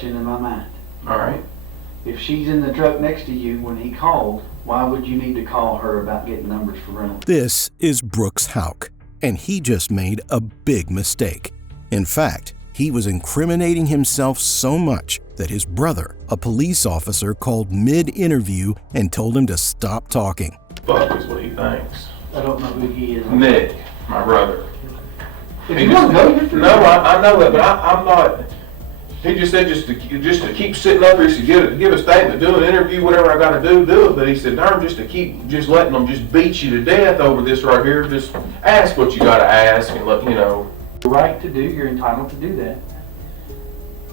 question in my mind. All right. If she's in the truck next to you when he called, why would you need to call her about getting numbers for rental? This is Brooks Houck, and he just made a big mistake. In fact, he was incriminating himself so much that his brother, a police officer, called mid-interview and told him to stop talking. Fuck is what he thinks. I don't know who he is. Nick, my brother. If you want to go, you're free. No, I know that, but I'm not. He just said just to keep sitting up here, he said give a statement, do an interview, whatever I got to do it. But he said, darn, just to keep just letting them just beat you to death over this right here. Just ask what you got to ask and let you know. Right to do, you're entitled to do that.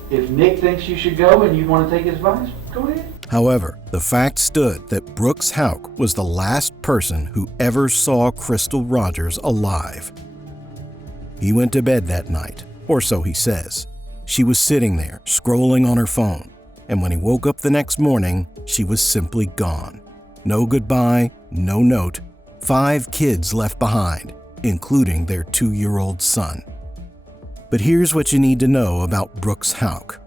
If Nick thinks you should go and you want to take his advice, go ahead. However, the fact stood that Brooks Houck was the last person who ever saw Crystal Rogers alive. He went to bed that night, or so he says. She was sitting there, scrolling on her phone, and when he woke up the next morning, she was simply gone. No goodbye, no note, 5 kids left behind, including their 2-year-old son. But here's what you need to know about Brooks Houck.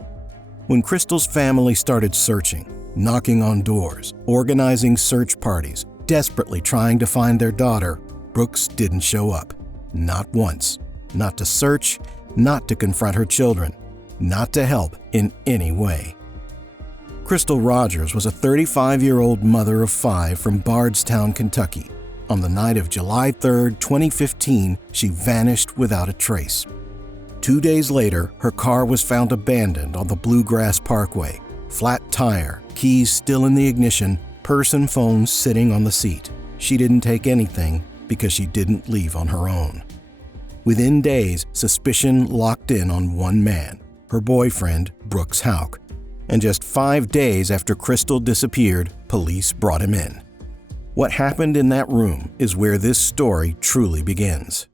When Crystal's family started searching, knocking on doors, organizing search parties, desperately trying to find their daughter, Brooks didn't show up. Not once. Not to search, not to confront her children, not to help in any way. Crystal Rogers was a 35-year-old mother of 5 from Bardstown, Kentucky. On the night of July 3, 2015, she vanished without a trace. 2 days later, her car was found abandoned on the Bluegrass Parkway. Flat tire, keys still in the ignition, purse and phone sitting on the seat. She didn't take anything because she didn't leave on her own. Within days, suspicion locked in on one man, her boyfriend, Brooks Houck. And just 5 days after Crystal disappeared, police brought him in. What happened in that room is where this story truly begins.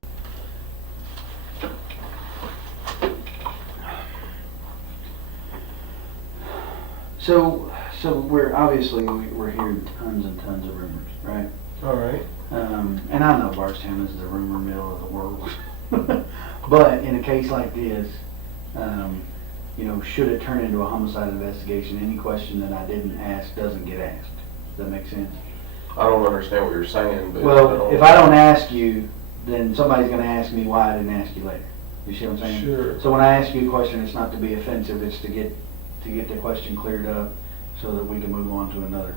So we're hearing tons and tons of rumors, right? All right. And I know Bardstown is the rumor mill of the world, but in a case like this, should it turn into a homicide investigation, any question that I didn't ask doesn't get asked. Does that make sense? I don't understand what you're saying, but well, if I don't ask you, then somebody's going to ask me why I didn't ask you later. You see what I'm saying? Sure. So when I ask you a question, it's not to be offensive; it's to get the question cleared up so that we can move on to another.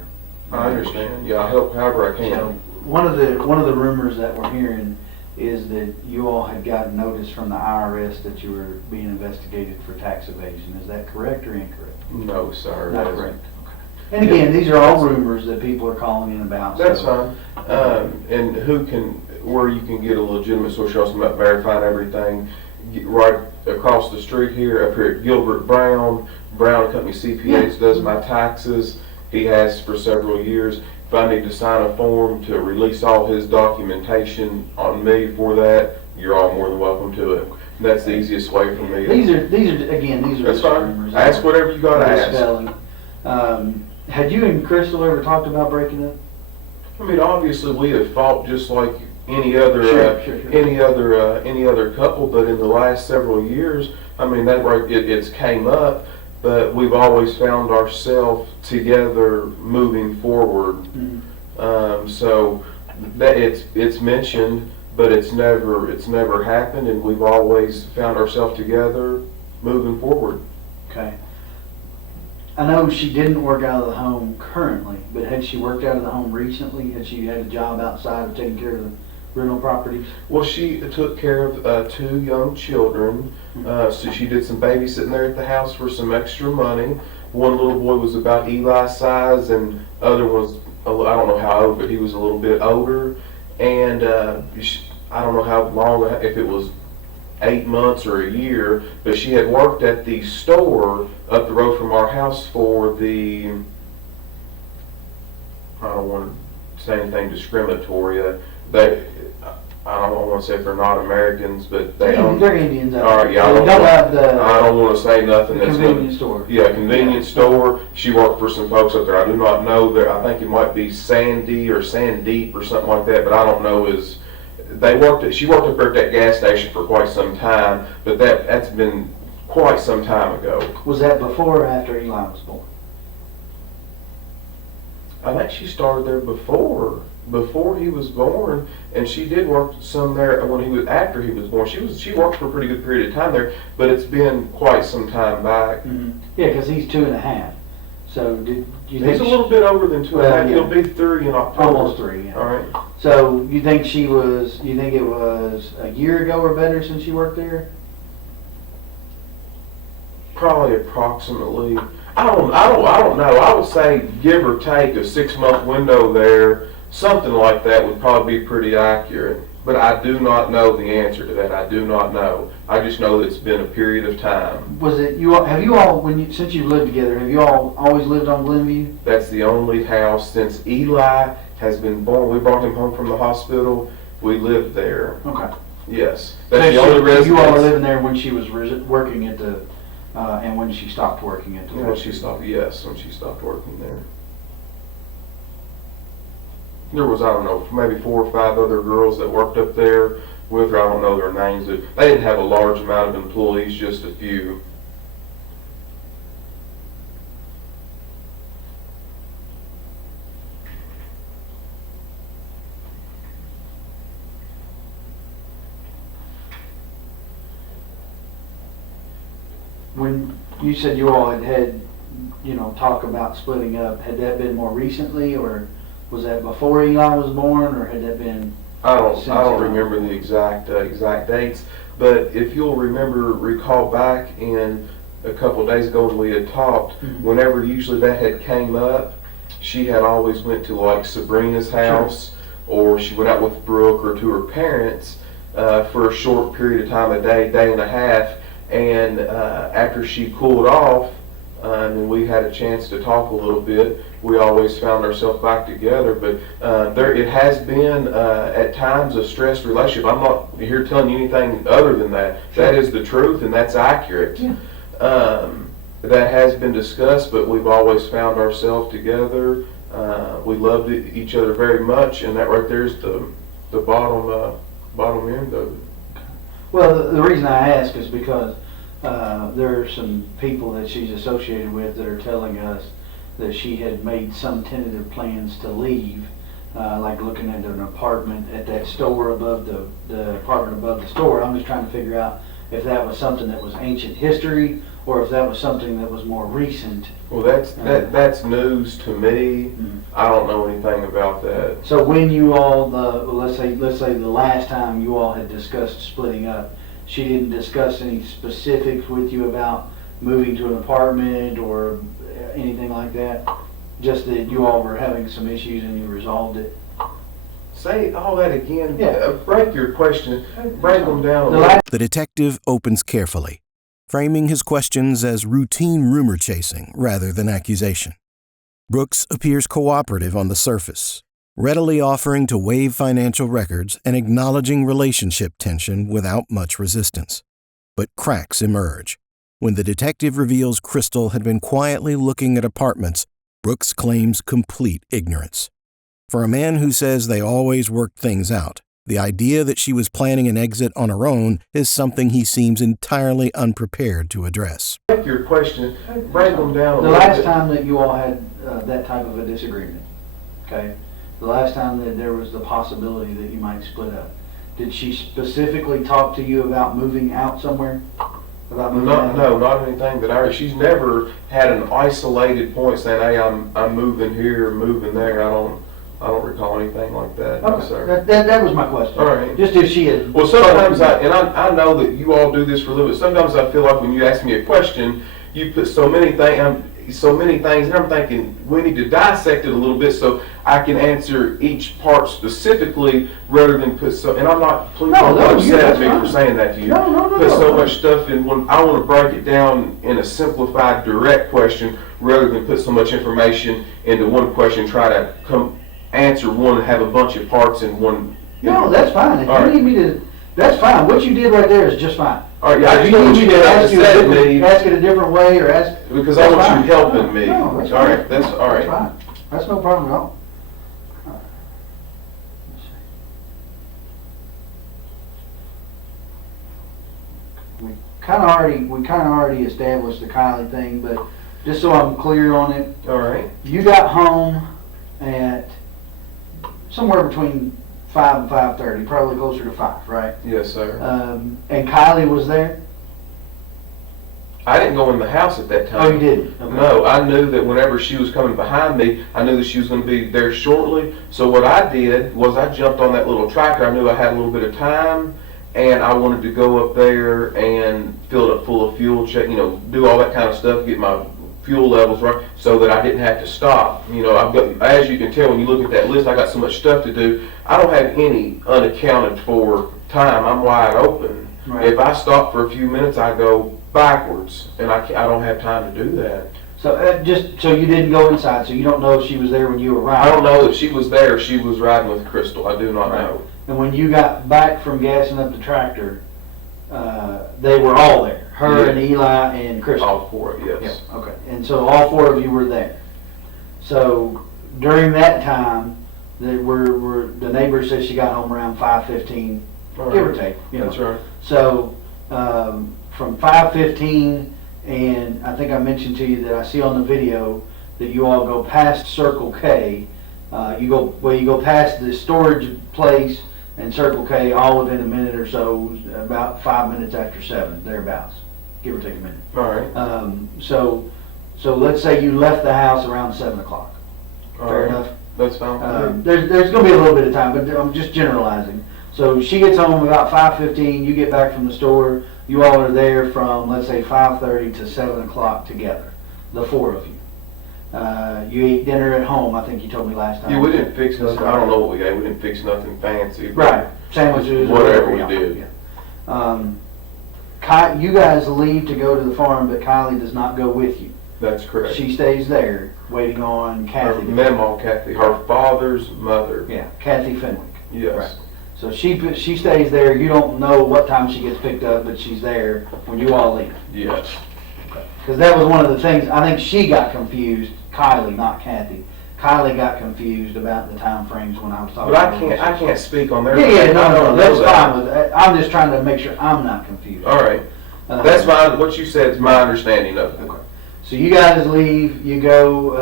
I understand. Yeah, I'll help however I can. So one of the rumors that we're hearing is that you all had gotten notice from the IRS that you were being investigated for tax evasion. Is that correct or incorrect? No, sir. Not correct. Okay. And again, these are all rumors that people are calling in about. That's fine. And where you can get a legitimate source, you're also about verifying everything. Right across the street here, up here at Gilbert Brown Company CPAs does my taxes. He has for several years. If I need to sign a form to release all his documentation on me for that, you're all more than welcome to it. And that's the easiest way for me. These are just rumors. Ask whatever you got to ask. Had you and Crystal ever talked about breaking up? I mean, obviously we have fought just like any other any other couple, but in the last several years, I mean it's came up, but we've always found ourselves together moving forward. Mm-hmm. So that it's mentioned, but it's never happened, and we've always found ourselves together moving forward. Okay. I know she didn't work out of the home currently, but had she worked out of the home recently? Had she had a job outside of taking care of the rental properties? Well, she took care of 2 young children, so she did some babysitting there at the house for some extra money. One little boy was about Eli's size, and other was, I don't know how old, but he was a little bit older. And I don't know how long, if it was 8 months or a year, but she had worked at the store up the road from our house for the, I don't want to say anything discriminatory, I don't want to say if they're not Americans, but they're Indians. All right, yeah. I don't want to say nothing. That's convenience store. Yeah, convenience store. She worked for some folks up there. I do not know that. I think it might be Sandy or Sandeep or something like that, but I don't know. She worked up there at that gas station for quite some time, but that's been quite some time ago. Was that before or after Eli was born? I think she started there before he was born, and she did work some there after he was born. She worked for a pretty good period of time there, but it's been quite some time back. Mm-hmm. Yeah, because he's 2.5. So did you think He's a little bit over than 2.5. Well, yeah. He'll be 3 in October. Almost 3, yeah. All right. So you think it was a year ago or better since you worked there? Probably approximately. I don't know. I would say give or take a 6-month window there, something like that would probably be pretty accurate. But I do not know the answer to that. I do not know. I just know that it's been a period of time. Was it you all? Have you all, since you've lived together, have you all always lived on Glenview? That's the only house since Eli has been born. We brought him home from the hospital. We lived there. Okay. Yes, that's the only residence. You all were living there when she was working at the, and when she stopped working at the. When she stopped working there. There was, I don't know, maybe 4 or 5 other girls that worked up there with her. I don't know their names. They didn't have a large amount of employees, just a few. When you said you all had talk about splitting up, had that been more recently, or was that before Eli was born, or had that been? I don't remember the exact dates, but if you'll recall back in a couple of days ago when we had talked, Mm-hmm. whenever usually that had came up, she had always went to like Sabrina's house, or she went out with Brooke or to her parents for a short period of time, a day and a half, and after she cooled off, and we had a chance to talk a little bit, we always found ourselves back together. But it has been at times a stressed relationship. I'm not here telling you anything other than that. Sure. That is the truth, and that's accurate. Yeah. That has been discussed, but we've always found ourselves together. We loved each other very much, and that right there is the bottom end of it. Well, the reason I ask is because there are some people that she's associated with that are telling us that she had made some tentative plans to leave, like looking at an apartment at that store above the apartment above the store. I'm just trying to figure out if that was something that was ancient history or if that was something that was more recent. Well, that's news to me. Mm-hmm. I don't know anything about that. So when you all, let's say the last time you all had discussed splitting up, she didn't discuss any specifics with you about moving to an apartment or anything like that? Just that you all were having some issues and you resolved it? Say all that again. Yeah. Break your question. Break them down a little. The detective opens carefully, framing his questions as routine rumor chasing rather than accusation. Brooks appears cooperative on the surface, readily offering to waive financial records and acknowledging relationship tension without much resistance. But cracks emerge. When the detective reveals Crystal had been quietly looking at apartments, Brooks claims complete ignorance. For a man who says they always worked things out, the idea that she was planning an exit on her own is something he seems entirely unprepared to address. Break your question. Break them down a The little last bit. time that you all had that type of a disagreement, okay? The last time that there was the possibility that you might split up, did she specifically talk to you about moving out somewhere? About moving out? No, not anything that she's never had an isolated point saying, "Hey, I'm moving here, moving there." I don't recall anything like that. No, Okay, sir. that was my question. All right. Just if she had. Well, sometimes I know that you all do this for a living. Sometimes I feel like when you ask me a question, you put so many things, and I'm thinking we need to dissect it a little bit so I can answer each part specifically rather than put so. And I'm not. Please don't get upset at me for saying that to you. No. Put so much stuff in when I want to break it down in a simplified, direct question rather than put so much information into one question. Try to answer one and have a bunch of parts in one. No, that's fine. If All you right. need me to, that's fine. What you did right there is just fine. All right, yeah, I If just know what you did. ask you a Upset different- me. ask it a different way or ask. Because I that's want fine. you helping me. No, that's All fine. right, that's all right. That's fine. That's no problem at all. All right. Let's see. We we kind of already established the Kylie thing, but just so I'm clear on it, All right. you got home at somewhere between 5 and 5:30, probably closer to 5, right? Yes, sir. And Kylie was there? I didn't go in the house at that time. Oh, you didn't? Okay. No, I knew that whenever she was coming behind me, I knew that she was going to be there shortly. So what I did was I jumped on that little tractor. I knew I had a little bit of time, and I wanted to go up there and fill it up full of fuel, check, do all that kind of stuff, get my fuel levels right, so that I didn't have to stop. I've got, as you can tell when you look at that list, I got so much stuff to do. I don't have any unaccounted for time. I'm wide open. Right. If I stop for a few minutes, I go backwards, and I don't have time to do that. So just so you didn't go inside, so you don't know if she was there when you arrived. I don't know that she was there. She was riding with Crystal. I do not know. And when you got back from gassing up the tractor, they were all there. Her Yeah. and Eli and Crystal. All four, yes. Yeah, okay. And so all four of you were there. So during that time, the neighbor says she got home around 5:15, All give or right. take. That's right. So from 5:15, and I think I mentioned to you that I see on the video that you all go past Circle K. You go past the storage place and Circle K all within a minute or so, about 5 minutes after 7, thereabouts, give or take a minute. All right. So let's say you left the house around 7 o'clock. Fair enough? That's fine. There's going to be a little bit of time, but I'm just generalizing. So she gets home about 5:15, you get back from the store, you all are there from, let's say, 5:30 to 7 o'clock together, the four of you. You ate dinner at home, I think you told me last time. Yeah, we didn't fix nothing. I don't know what we ate. We didn't fix nothing fancy. Right, sandwiches. Whatever we yeah, did. Yeah. You guys leave to go to the farm, but Kylie does not go with you. That's correct. She stays there, waiting on Her Kathy. Mamaw Kathy, her father's mother. Yeah, Kathy Fenwick. Yes. Right. So she stays there. You don't know what time she gets picked up, but she's there when you all leave. Yes. Because that was one of the things, I think she got confused, Kylie, not Kathy. Kylie got confused about the time frames when I was talking. But I can't speak on their. Yeah, I no, don't know that's that. fine with that. I'm just trying to make sure I'm not confused. All right. That's fine. What you said is my understanding of it. Okay. So you guys leave, you go,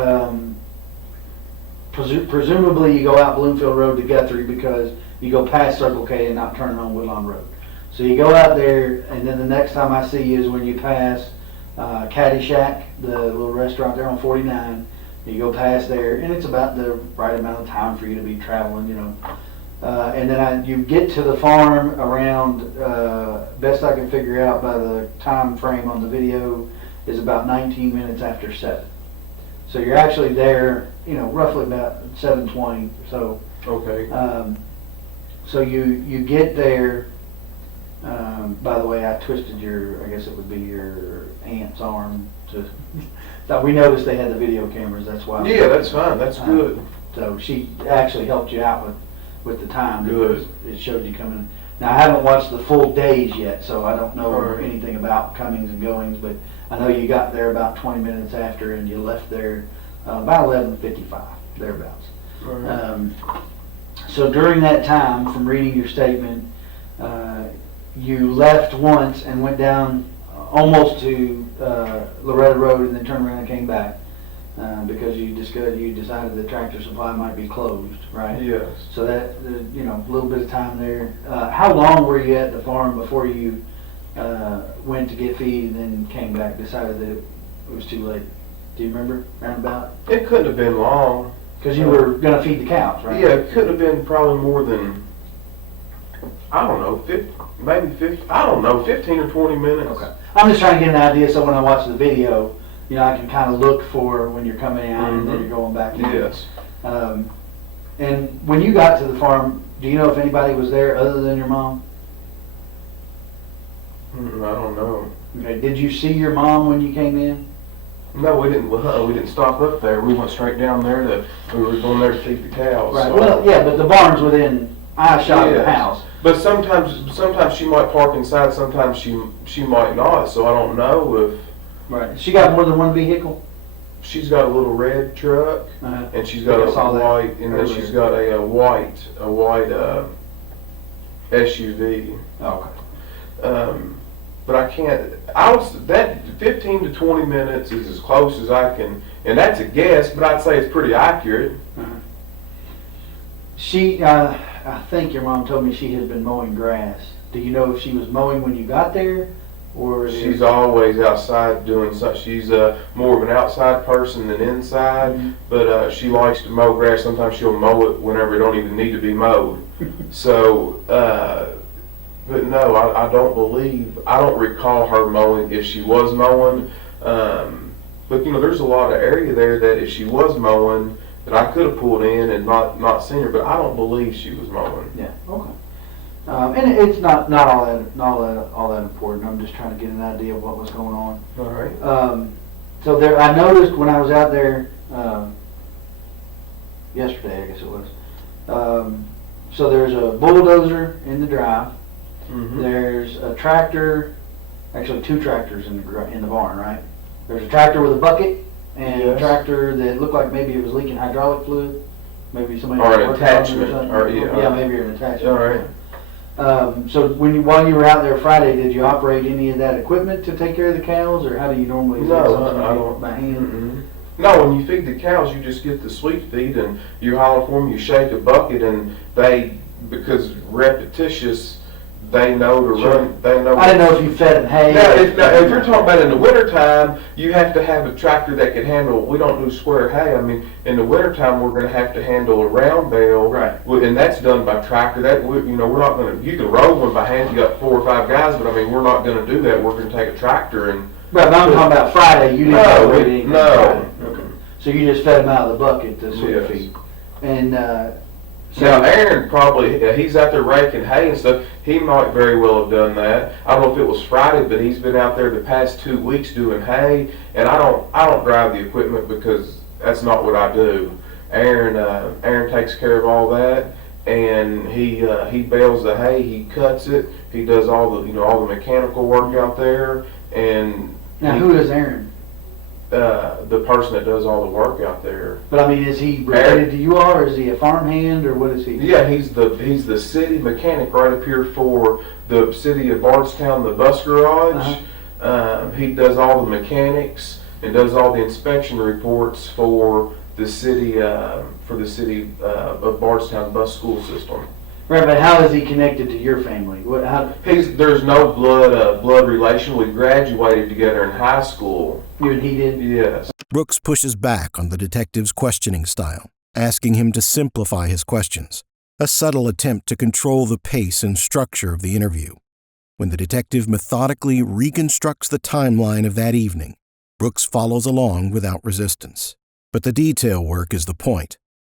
presumably you go out Bloomfield Road to Guthrie because you go past Circle K and not turning on Woodlawn Road. So you go out there, and then the next time I see you is when you pass Caddy Shack, the little restaurant there on 49. You go past there, and it's about the right amount of time for you to be traveling, and then you get to the farm around, best I can figure out by the time frame on the video, is about 19 minutes after 7. So you're actually there, roughly about 7:20 or so. Okay. So you get there. By the way, I twisted I guess it would be your aunt's arm to. So we noticed they had the video cameras. That's why. Yeah, that's fine. That's good. So she actually helped you out with the time. Good. It showed you coming. Now I haven't watched the full days yet, so I don't know Right. anything about comings and goings. But I know you got there about 20 minutes after, and you left there about 11:55 thereabouts. Right. So during that time, from reading your statement, you left once and went down almost to Loretta Road and then turned around and came back because you decided the Tractor Supply might be closed, right? Yes. So that, a little bit of time there. How long were you at the farm before you went to get feed and then came back, decided that it was too late? Do you remember, roundabout? It couldn't have been long. Because you were going to feed the cows, right? Yeah, it couldn't have been probably more than, I don't know, 15 or 20 minutes. Okay. I'm just trying to get an idea so when I watch the video, I can kind of look for when you're coming out and then you're going back in. Yes. And when you got to the farm, do you know if anybody was there other than your mom? I don't know. Okay. Did you see your mom when you came in? No, we didn't. We didn't stop up there. We went straight down there we were going there to feed the cows. Right. So. Well, yeah, but the barn's within eyeshot of the Yes. house. But sometimes she might park inside. Sometimes she might not. So I don't know if Right. She got more than one vehicle? she's got a little red truck and she's got I saw a that white, and then earlier. she's got a white SUV. Oh, okay. but I can't. That 15 to 20 minutes is as close as I can, and that's a guess, but I'd say it's pretty accurate. She, I think your mom told me she had been mowing grass. Do you know if she was mowing when you got there, or? She's always outside doing something. She's more of an outside person than inside, Mm-hmm. but she likes to mow grass. Sometimes she'll mow it whenever it don't even need to be mowed. So, but no, I don't recall her mowing if she was mowing. But there's a lot of area there that if she was mowing, that I could have pulled in and not seen her, but I don't believe she was mowing. Yeah, okay. And it's not all that important. I'm just trying to get an idea of what was going on. All right. So there, I noticed when I was out there yesterday, I guess it was. So there's a bulldozer in the drive. Mm-hmm. There's a tractor, actually 2 tractors in the barn, right? There's a tractor with a bucket and a tractor that looked like maybe it was leaking hydraulic fluid. Maybe somebody Or was an working on it attachment, something. or yeah. Maybe an attachment. All right. So while you were out there Friday, did you operate any of that equipment to take care of the cows, or how do you normally? Is that No, something I you do don't. by hand. Mm-mm. No, when you feed the cows, you just get the sweet feed and you holler for them. You shake a bucket, and because repetitious, they know to Sure. run. They know. I didn't know if you fed them hay. Now, if you're talking about in the wintertime, you have to have a tractor that can handle, we don't do square hay. I mean, in the wintertime, we're going to have to handle a round bale. Right. And that's done by tractor. We're not going to, you can roll one by hand, you got 4 or 5 guys, but I mean, we're not going to do that. We're going to take a tractor and. Right, but I'm talking about Friday. You didn't No, operate anything no. Friday. Okay. So you just fed them out of the bucket, the sweet Yes. feed. And, Now, Aaron probably, he's out there raking hay and stuff. He might very well have done that. I don't know if it was Friday, but he's been out there the past 2 weeks doing hay. And I don't drive the equipment because that's not what I do. Aaron takes care of all that, and he bales the hay, he cuts it, he does all the mechanical work out there, and now who is Aaron? the person that does all the work out there. But I mean, is he related to you all, or is he a farmhand, or what is he? Yeah, he's the city mechanic right up here for the city of Bardstown, the bus garage. He does all the mechanics and does all the inspection reports for the city of Bardstown bus school system. Right, but how is he connected to your family? There's no blood relation. We graduated together in high school. You and he did? Yes. Brooks pushes back on the detective's questioning style, asking him to simplify his questions, a subtle attempt to control the pace and structure of the interview. When the detective methodically reconstructs the timeline of that evening, Brooks follows along without resistance. But the detail work is the point.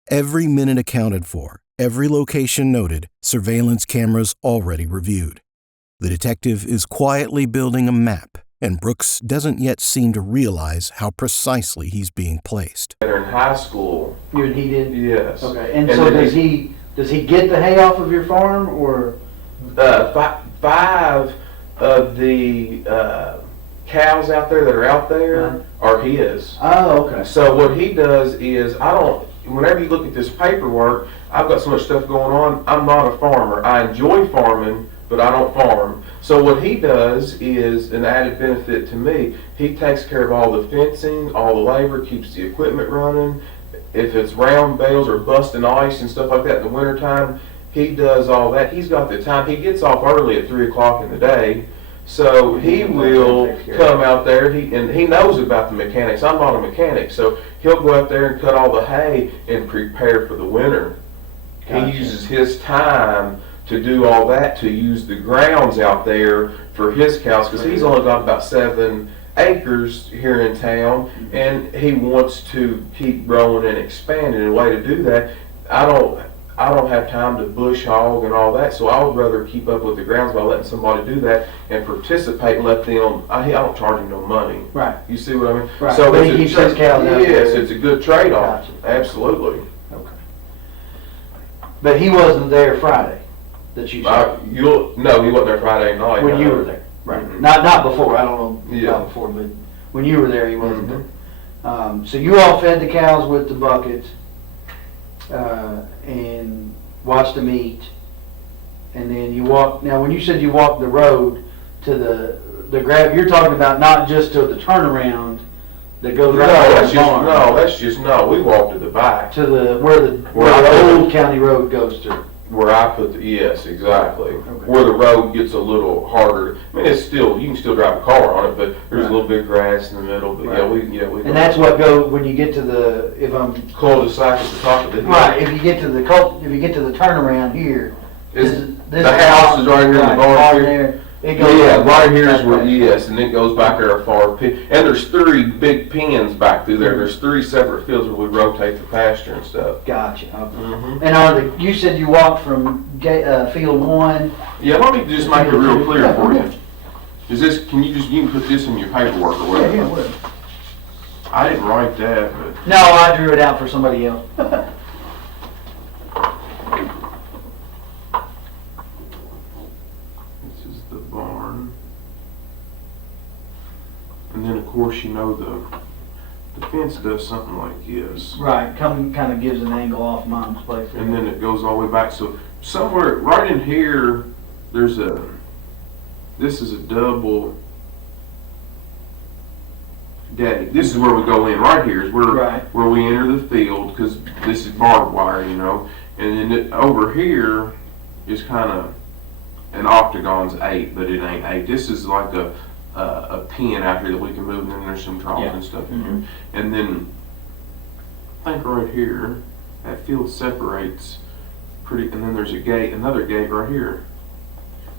Every minute accounted for, every location noted, surveillance cameras already reviewed. The detective is quietly building a map, and Brooks doesn't yet seem to realize how precisely he's being placed. In high school. You and he did? Yes. Okay, and so does he get the hay off of your farm, or? 5 of the cows out there that are out there are his. Oh, okay. So what he does is, whenever you look at this paperwork, I've got so much stuff going on, I'm not a farmer. I enjoy farming, but I don't farm. So what he does is an added benefit to me. He takes care of all the fencing, all the labor, keeps the equipment running. If it's round bales or busting ice and stuff like that in the wintertime, he does all that. He's got the time. He gets off early at 3 o'clock in the day. So he will come out there, and he knows about the mechanics. I'm not a mechanic, so he'll go out there and cut all the hay and prepare for the winter. Gotcha. He uses his time to do all that, to use the grounds out there for his cows, because he's only got about 7 acres here in town, and he wants to keep growing and expanding. And a way to do that, I don't have time to bush hog and all that, so I would rather keep up with the grounds by letting somebody do that and participate and let them. I don't charge him no money. Right. You see what I mean? Right. So but he keeps his cows out. Yes, it's a good trade-off. Gotcha. Absolutely. Okay. But he wasn't there Friday. That you saw. No, he wasn't there Friday night. When you were there. Right. Mm-hmm. Not before. I don't know. Yeah. Not before, but when you were there, he wasn't there. So you all fed the cows with the buckets and watched them eat, and then you walked. Now, when you said you walked the road to you're talking about not just to the turnaround that goes No, right by that's the just, barn. we walked to the back. To the, where the Where old county road goes through. Where I put yes, exactly. Okay. Where the road gets a little harder. I mean, it's still, you can still drive a car on it, but there's a little bit of grass in the middle, but Right. we. And that's what goes, when you get to the, if I'm, Cul-de-sac at the top of the hill. right, if you get to the turnaround here. The house is right here, the barn here. It goes Yeah, right here is back where, there. yes, and it goes back there a far and there's 3 big pens back through there. There's 3 separate fields where we rotate the pasture and stuff. Gotcha, okay. Mm-hmm. And you said you walked from field 1. Yeah, let me just make it real clear for you. Is this, you can put this in your paperwork or whatever. Yeah, would. I didn't write that, but. No, I drew it out for somebody else. This is the barn. And then, of course, the fence does something like this. Right, kind of gives an angle off Mom's place. And then it goes all the way back. So somewhere, right in here, this is a double gate. This is where we go in. Right here is where we enter the field, because this is barbed wire, And then over here is kind of an octagon's 8, but it ain't 8. This is like a pen out here that we can move, and then there's some troughs and stuff in here. And then I think right here, that field separates and then there's another gate right here.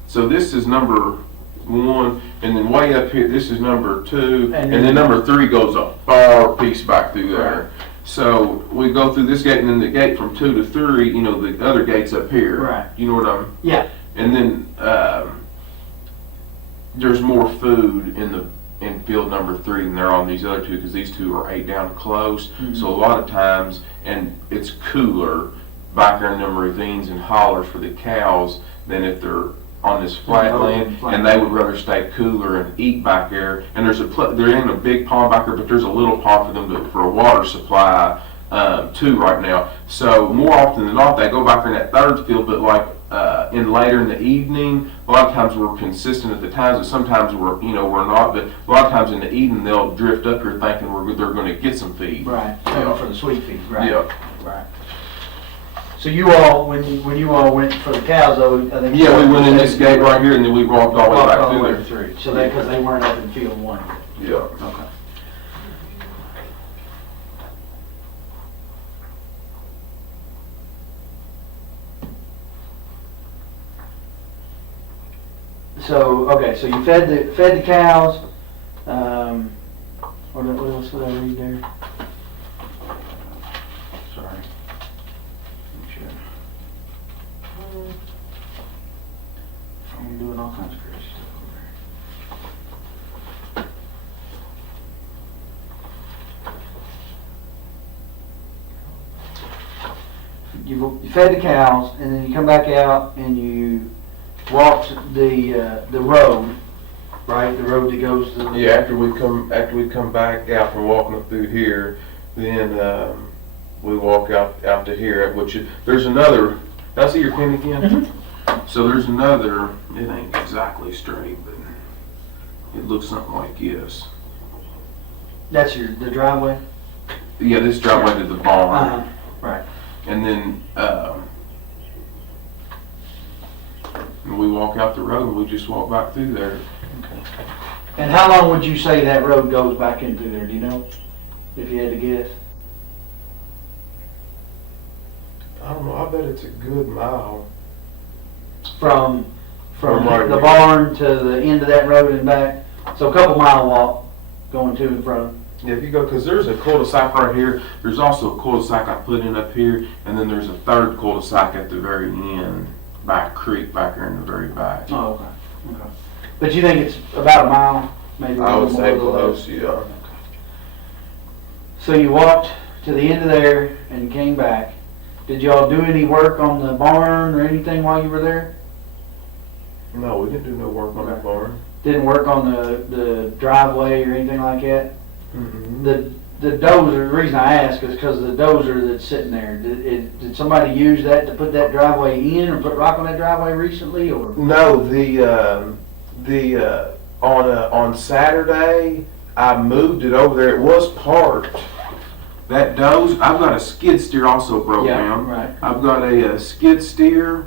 So this is number 1, and then way up here, this is number 2, and then number 3 goes a far piece back through there. Right. So we go through this gate, and then the gate from 2 to 3, the other gate's up here. Right. You know what I'm? Yeah. And then there's more food in field number 3 than there are on these other 2, because these 2 are 8 down close. Mm-hmm. So a lot of times, and it's cooler back there in them ravines and hollers for the cows than if they're on this flat land, and they would rather stay cooler and eat back there. And there ain't a big pond back there, but there's a little pond for them for a water supply too right now. So more often than not, they go back there in that 3rd field, but like in later in the evening, a lot of times we're consistent at the times, but sometimes we're not. But a lot of times in the evening, they'll drift up here thinking they're going to get some feed. Right. For the sweet feed. Right. Yeah. Right. So you all, when you all went for the cows, though, I think. Yeah, we went in this gate right here, and then we walked all the way back through there. So because they weren't up in field 1. Yeah. Okay. So you fed the cows. What else did I read there? Sorry. I'm doing all kinds of crazy stuff over there. You fed the cows, and then you come back out and you walked the road, right? The road that goes to the... Yeah, after we come back out from walking up through here, then we walk out to here, there's another. Can I see your pen again? Mm-hmm. So there's another. It ain't exactly straight, but it looks something like this. That's the driveway? Yeah, this driveway to the barn. Right. And then we walk out the road, and we just walk back through there. Okay. And how long would you say that road goes back into there? Do you know? If you had to guess. I don't know. I bet it's a good mile. From right the here. barn to the end of that road and back. So a couple mile walk going to and from. Yeah, if you go, because there's a cul-de-sac right here. There's also a cul-de-sac I put in up here, and then there's a 3rd cul-de-sac at the very end, back creek back there in the very back. Oh, okay. Okay. But you think it's about a mile, maybe? I would more, say a little close, less? yeah. Okay. So you walked to the end of there and came back. Did y'all do any work on the barn or anything while you were there? No, we didn't do no work on that barn. Didn't work on the driveway or anything like that? Mm-hmm. The dozer, the reason I ask is because the dozer that's sitting there, did somebody use that to put that driveway in or put rock on that driveway recently, or? No, On Saturday, I moved it over there. It was parked. That doze, I've got a skid steer also broke down. Right. I've got a skid steer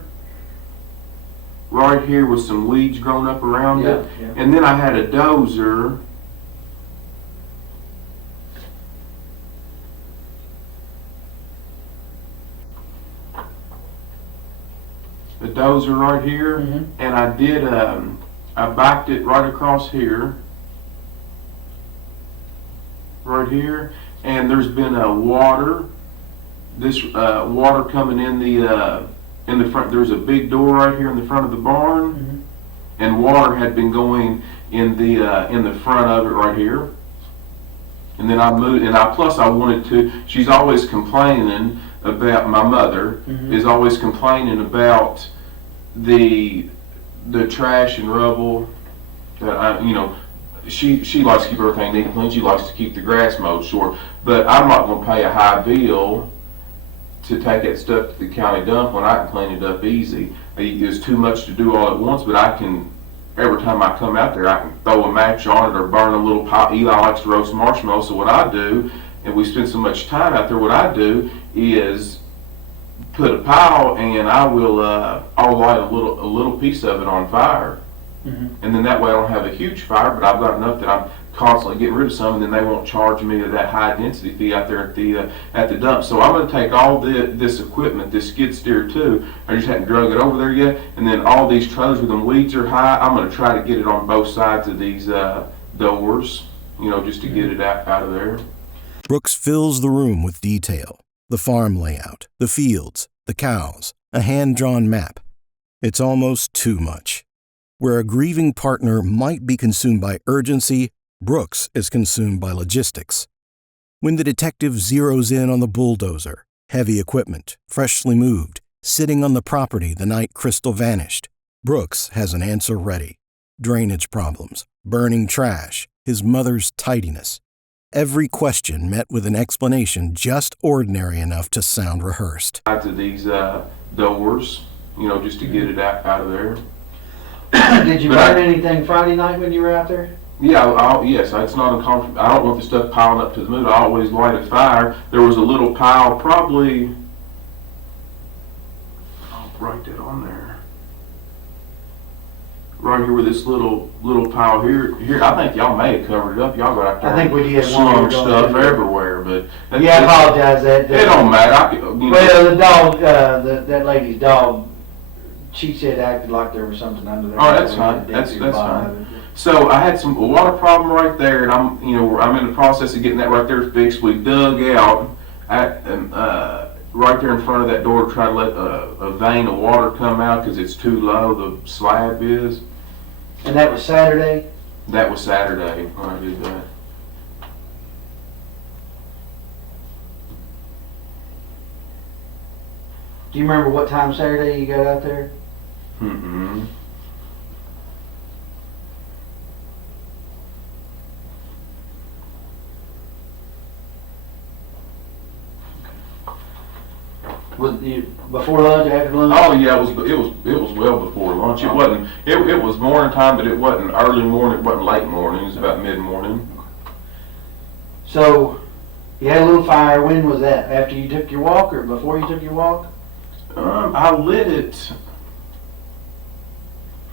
right here with some weeds growing up around it. Yeah. And then I had a dozer. A dozer right here. Mhm. And I did, I backed it right across here. Right here. And there's been water. This water coming in the front. There's a big door right here in the front of the barn, Mhm. and water had been going in the front of it right here. And then I moved, and I wanted to. She's always complaining about, my mother is always complaining about the trash and rubble that she likes to keep everything neat and clean. She likes to keep the grass mowed short. But I'm not going to pay a high bill to take that stuff to the county dump when I can clean it up easy. It's too much to do all at once, but I can, every time I come out there, I can throw a match on it or burn a little pile. Eli likes to roast marshmallows, so what I do, and we spend so much time out there, what I do is put a pile and I'll light a little piece of it on fire. And then that way I don't have a huge fire, but I've got enough that I'm constantly getting rid of some, and then they won't charge me that high density fee out there at the dump. So I'm going to take all this equipment, this skid steer too. I just haven't drug it over there yet, and then all these trailers where the weeds are high, I'm going to try to get it on both sides of these doors, just to get it out of there. Brooks fills the room with detail. The farm layout, the fields, the cows, a hand-drawn map. It's almost too much. Where a grieving partner might be consumed by urgency, Brooks is consumed by logistics. When the detective zeroes in on the bulldozer, heavy equipment, freshly moved, sitting on the property the night Crystal vanished, Brooks has an answer ready. Drainage problems, burning trash, his mother's tidiness. Every question met with an explanation just ordinary enough to sound rehearsed. To these doors, just to get it out of there. Did you burn anything Friday night when you were out there? Yeah, yes. It's not uncomfortable. I don't want the stuff piling up to the moon. I always light a fire. There was a little pile, probably. I'll write that on there. Right here with this little pile here. I think y'all may have covered it up. Y'all got out there. I think we did. Slung stuff everywhere, but yeah, I apologize. That it don't matter. Well, the dog, that lady's dog. She said acted like there was something under there. Oh, that's fine. That's fine. So I had some water problem right there, and I'm in the process of getting that right there fixed. We dug out right there in front of that door to try to let a vein of water come out because it's too low. The slab is. And that was Saturday. That was Saturday when I did that. Do you remember what time Saturday you got out there? Mm-mm. Was it before lunch, after lunch? Oh yeah, it was well before lunch. It wasn't. It was morning time, but it wasn't early morning. It wasn't late morning. It was about mid morning. So you had a little fire. When was that? After you took your walk or before you took your walk? I lit it.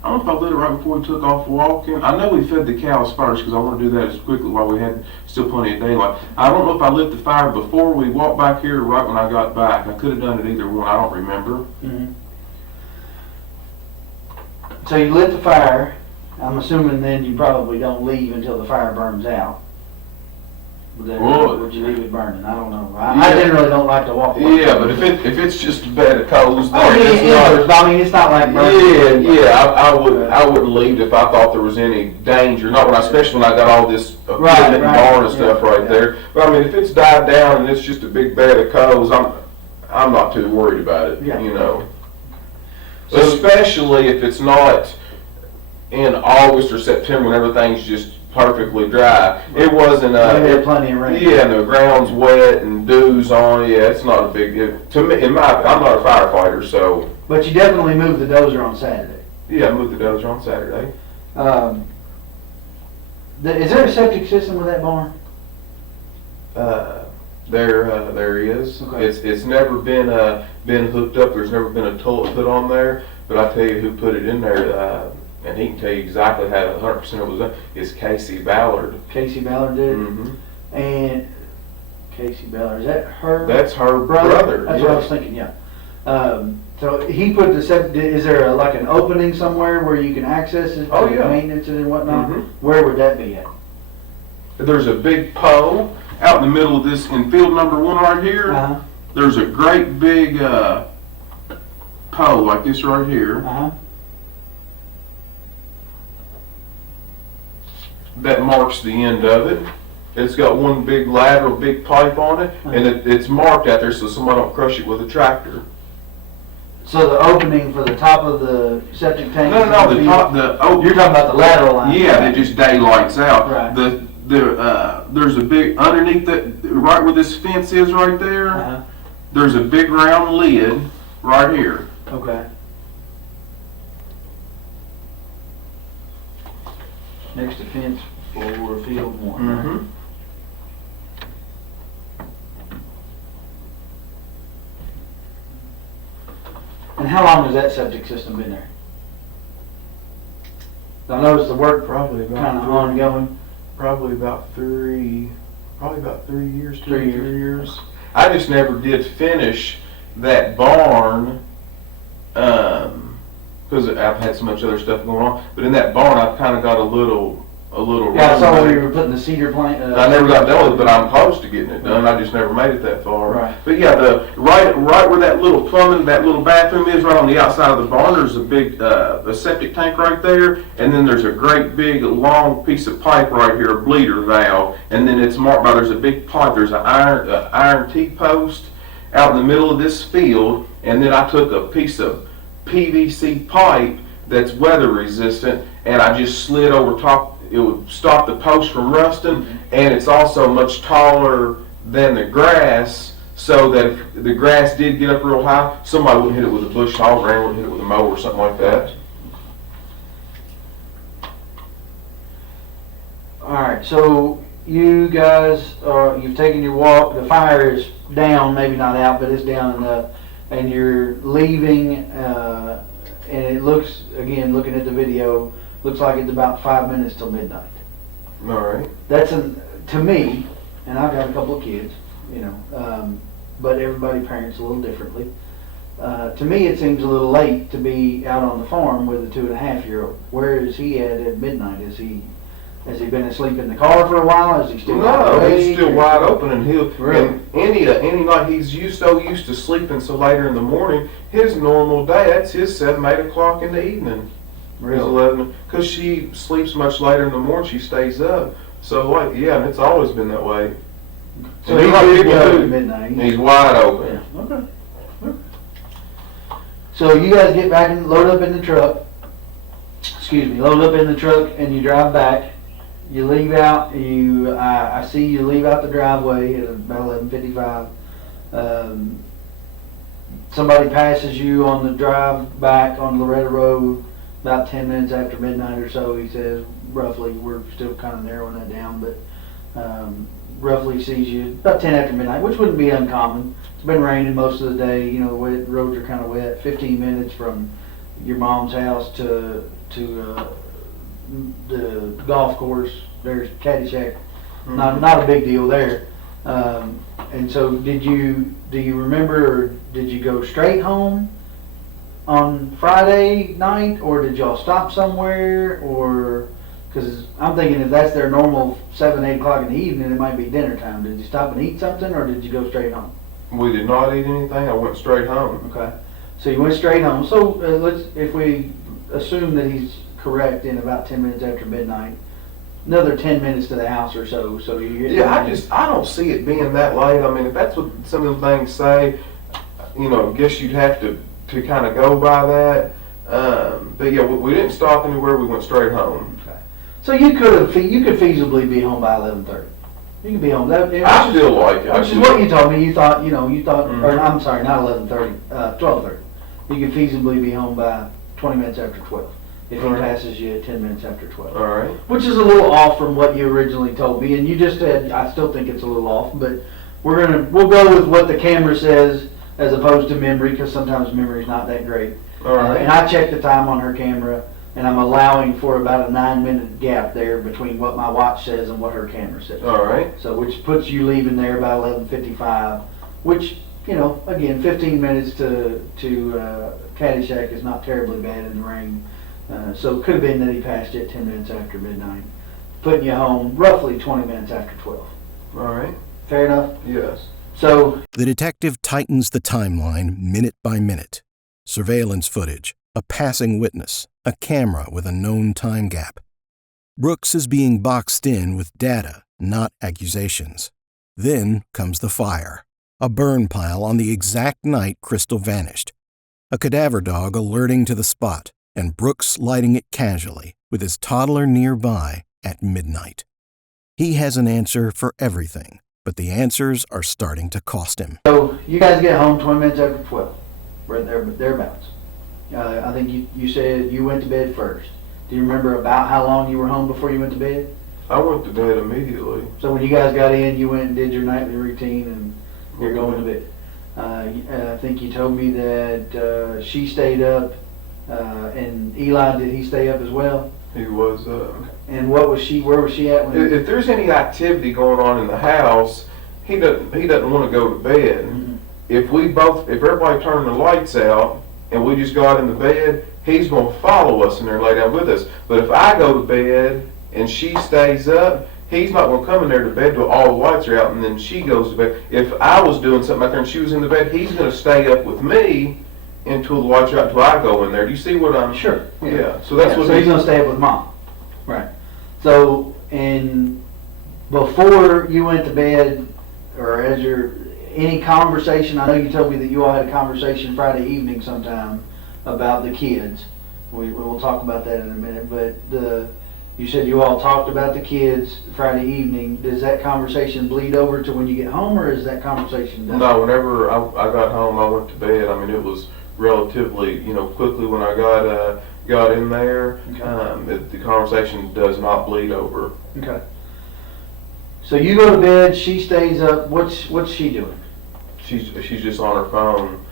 I don't know if I lit it right before we took off walking. I know we fed the cows first because I want to do that as quickly while we had still plenty of daylight. I don't know if I lit the fire before we walked back here or right when I got back. I could have done it either one. I don't remember. Mm-hmm. So you lit the fire. I'm assuming then you probably don't leave until the fire burns out. Would you leave it burning? I don't know. I generally don't like to walk away. Yeah, but if it's just a bed of coals there, I mean, it's not like burning. I wouldn't leave if I thought there was any danger. Not when especially when I got all this equipment and barn and stuff there. But I mean, if it's died down and it's just a big bed of coals, I'm not too worried about it. Yeah. So, especially if it's not in August or September when everything's just perfectly dry. It wasn't. We had plenty of rain. Yeah, and the ground's wet and dew's on. Yeah, it's not a big deal. To me, I'm not a firefighter, so. But you definitely moved the dozer on Saturday. Yeah, I moved the dozer on Saturday. Is there a septic system with that barn? There is. Okay. It's never been hooked up. There's never been a toilet put on there. But I tell you who put it in there, and he can tell you exactly how 100% it was done. Is Casey Ballard. Casey Ballard did it? Mm-hmm. And Casey Ballard, is that her? That's her brother. That's what I was thinking, yeah. So he put the septic, is there like an opening somewhere where you can access it? Oh, to yeah. Maintenance it and whatnot? Mm-hmm. Where would that be at? There's a big pole out in the middle of this, in field number 1 right here. Uh-huh. There's a great big pole like this right here Uh-huh. that marks the end of it. It's got one big lateral, big pipe on it, and it's marked out there so somebody don't crush it with a tractor. So the opening for the top of the septic tank? No, the top, You're talking about the lateral line? yeah, that just daylights out. Right. There's a big, underneath that, right where this fence is right there, Uh-huh. there's a big round lid right here. Okay. Next to fence for field 1, right? Mm-hmm. And how long has that septic system been there? I noticed the work Probably about kind of ongoing. Probably about 3 years, 3 years. 3 years. I just never did finish that barn, because I've had so much other stuff going on. But in that barn, I've kind of got a little. Yeah, I saw where you were putting the cedar plant. I never got done with it, but I'm close to getting it done. I just never made it that far. Right. But yeah, right where that little plumbing, that little bathroom is, right on the outside of the barn, there's a big a septic tank right there, and then there's a great big long piece of pipe right here, a bleeder valve, and then it's marked by, there's a big pipe, there's an iron T-post out in the middle of this field, and then I took a piece of PVC pipe that's weather resistant, and I just slid over top. It would stop the post from rusting, and it's also much taller than the grass, so that if the grass did get up real high, somebody wouldn't hit it with a bush hog, or wouldn't hit it with a mower or something like that. All right, so you guys you've taken your walk. The fire is down, maybe not out, but it's down enough, and you're leaving. And it looks, again, looking at the video, looks like it's about 5 minutes till midnight. All right. That's to me, and I've got a couple of kids, but everybody parents a little differently. To me, it seems a little late to be out on the farm with a 2.5-year-old. Where is he at midnight? Has he been asleep in the car for a while? Is he still No, awake, he's still or- wide open, and he'll. Really? And any night he's so used to sleeping so later in the morning. His normal day, that's his 7, 8 o'clock in the evening. Really? 11, because she sleeps much later in the morning. She stays up. So and it's always been that way. So And he's like good to people go do, at midnight. He's wide open. Yeah. Okay. So you guys get back and load up in the truck. Load up in the truck and you drive back. You leave out. I see you leave out the driveway at about 11:55. Somebody passes you on the drive back on Loretta Road about 10 minutes after midnight or so. He says, roughly, we're still kind of narrowing that down, but roughly sees you about 10 after midnight, which wouldn't be uncommon. It's been raining most of the day. The roads are kind of wet. 15 minutes from your mom's house to the golf course. There's Caddyshack. Mm-hmm. Not a big deal there. And so do you remember, or did you go straight home on Friday night, or did y'all stop somewhere? Or, because I'm thinking if that's their normal 7, 8 o'clock in the evening, it might be dinner time. Did you stop and eat something, or did you go straight home? We did not eat anything. I went straight home. Okay. So you went straight home. So if we assume that he's correct in about 10 minutes after midnight, another 10 minutes to the house or so. So you I don't see it being that late. I mean, if that's what some of the things say, I guess you'd have to kind of go by that. But yeah, we didn't stop anywhere. We went straight home. Okay. So you could feasibly be home by 11:30. You could be home. I feel like it. Which is what you told me. You thought, Mm-hmm. or I'm sorry, not 11:30, 12:30. You could feasibly be home by 20 minutes after 12. if he passes you at 10 minutes after 12. All right. Which is a little off from what you originally told me, and you just said, I still think it's a little off, but we'll go with what the camera says as opposed to memory, because sometimes memory's not that great. All right. And I checked the time on her camera, and I'm allowing for about a 9-minute gap there between what my watch says and what her camera says. All right. So which puts you leaving there by 11:55, which, you know, again, 15 minutes to Caddyshack is not terribly bad in the rain. So it could have been that he passed you at 10 minutes after midnight, putting you home roughly 20 minutes after 12. All right. Fair enough? Yes. So The detective tightens the timeline minute by minute. Surveillance footage, a passing witness, a camera with a known time gap. Brooks is being boxed in with data, not accusations. Then comes the fire, a burn pile on the exact night Crystal vanished. A cadaver dog alerting to the spot, and Brooks lighting it casually with his toddler nearby at midnight. He has an answer for everything, but the answers are starting to cost him. So you guys get home 20 minutes after 12, right there, thereabouts. I think you said you went to bed first. Do you remember about how long you were home before you went to bed? I went to bed immediately. So when you guys got in, you went and did your nightly routine and you're going to bed. I think you told me that she stayed up, and Eli, did he stay up as well? He was. And where was she at when? If there's any activity going on in the house, he doesn't want to go to bed. Mm-hmm. If everybody turned the lights out and we just got in the bed, he's going to follow us in there and lay down with us. But if I go to bed and she stays up, he's not going to come in there to bed till all the lights are out and then she goes to bed. If I was doing something out there and she was in the bed, he's going to stay up with me until the lights are out until I go in there. Do you see what I'm... Sure. Yeah. So that's what so he's going to stay up with Mom. Right. So, and before you went to bed, or any conversation, I know you told me that you all had a conversation Friday evening sometime about the kids. We'll talk about that in a minute, but you said you all talked about the kids Friday evening. Does that conversation bleed over to when you get home, or is that conversation done? No, whenever I got home, I went to bed. I mean, it was relatively, quickly when I got in there. Okay. The conversation does not bleed over. Okay. So you go to bed, she stays up. What's she doing? She's just on her phone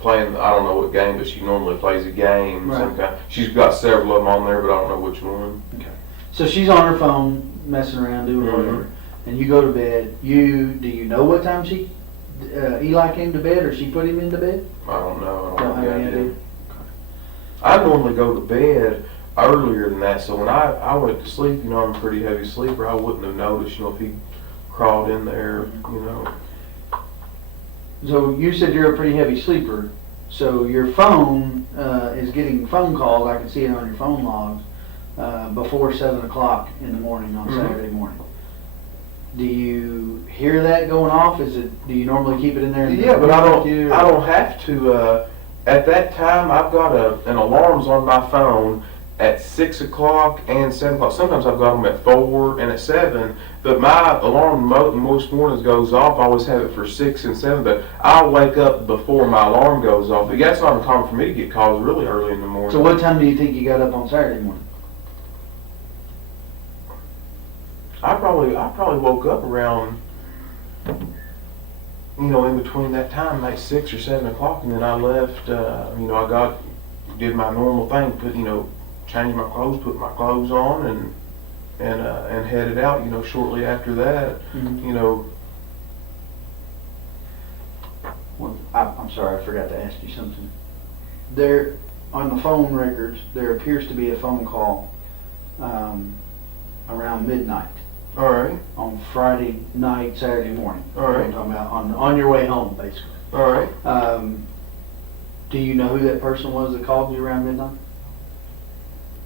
playing. I don't know what game, but she normally plays a game. Right. Some kind. She's got several of them on there, but I don't know which one. Okay. So she's on her phone, messing around, doing whatever, and you go to bed. Do you know what time Eli came to bed, or she put him into bed? I don't know. I Don't don't have have any any idea. idea? I normally go to bed earlier than that, so when I went to sleep, I'm a pretty heavy sleeper. I wouldn't have noticed, if he crawled in there, So you said you're a pretty heavy sleeper. So your phone is getting phone calls. I can see it on your phone logs before 7 o'clock in the morning on Saturday morning. Do you hear that going off? Do you normally keep it in there? Yeah, but I don't have to. At that time, I've got an alarms on my phone at 6 o'clock and 7 o'clock. Sometimes I've got them at 4 and at 7. But my alarm most mornings goes off. I always have it for 6 and 7. But I'll wake up before my alarm goes off. But yeah, it's not uncommon for me to get calls really early in the morning. So what time do you think you got up on Saturday morning? I probably woke up around, in between that time, like 6 or 7 o'clock, and then I left. I did my normal thing, changed my clothes, put my clothes on, and headed out. Shortly after that, Well, I'm sorry, I forgot to ask you something. There, on the phone records, there appears to be a phone call around midnight. All right. On Friday night, Saturday morning. All right. I'm talking about on your way home, basically. All right. Do you know who that person was that called you around midnight?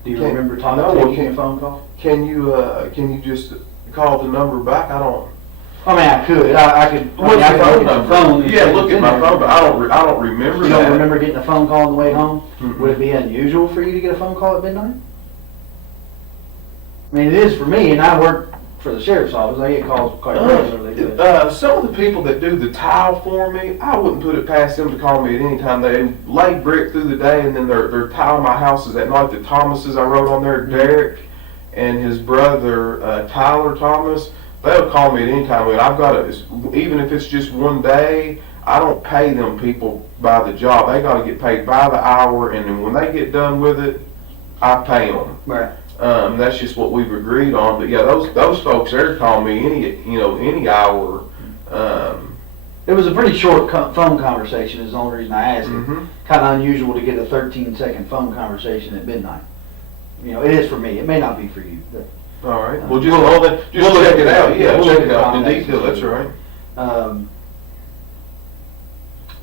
Do you remember No, taking a phone call? Can you just call the number back? I don't. I mean, I could. I could. What's I your could phone look at number? your phone and Yeah, see look what's at in my there. phone, but I don't remember You that. don't remember getting a phone call on the way home? Mm-mm. Would it be unusual for you to get a phone call at midnight? I mean, it is for me, and I work for the sheriff's office. I get calls quite regularly. But Some of the people that do the tile for me, I wouldn't put it past them to call me at any time. They lay brick through the day, and then their tile my house is at night. The Thomases I wrote on there, Derek and his brother Tyler Thomas, they'll call me at any time. And I've got even if it's just one day, I don't pay them people by the job. They got to get paid by the hour, and then when they get done with it, I pay them. right. That's just what we've agreed on. But yeah, those folks there call me any hour. It was a pretty short phone conversation is the only reason I asked it. Mm-hmm. Kind of unusual to get a 13-second phone conversation at midnight. It is for me. It may not be for you. But, All right. Well, just check it out. Yeah, check it out in detail. That's right.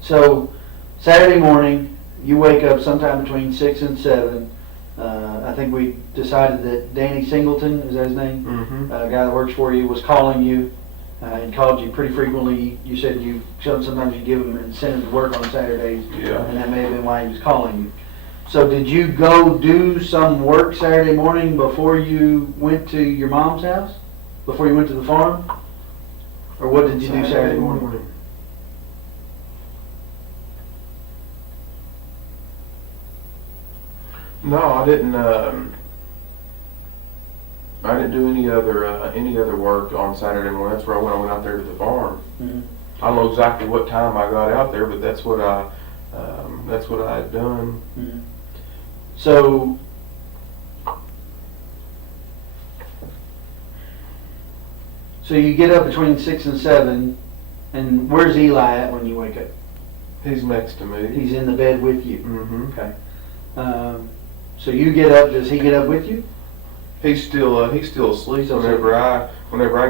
So, Saturday morning, you wake up sometime between 6 and 7. I think we decided that Danny Singleton, is that his name? Mm-hmm. A guy that works for you, was calling you and called you pretty frequently. You said sometimes you give him incentive to work on Saturdays, Yeah. and that may have been why he was calling you. So did you go do some work Saturday morning before you went to your mom's house? Before you went to the farm? Or what did you do Saturday morning? No, I didn't do any other work on Saturday morning. That's where I went out there to the farm. Mm-hmm. I don't know exactly what time I got out there, but that's what I had done. Mm-hmm. So you get up between 6 and 7, and where's Eli at when you wake up? He's next to me. He's in the bed with you. Mm-hmm. Okay. So you get up. Does he get up with you? He's still asleep whenever I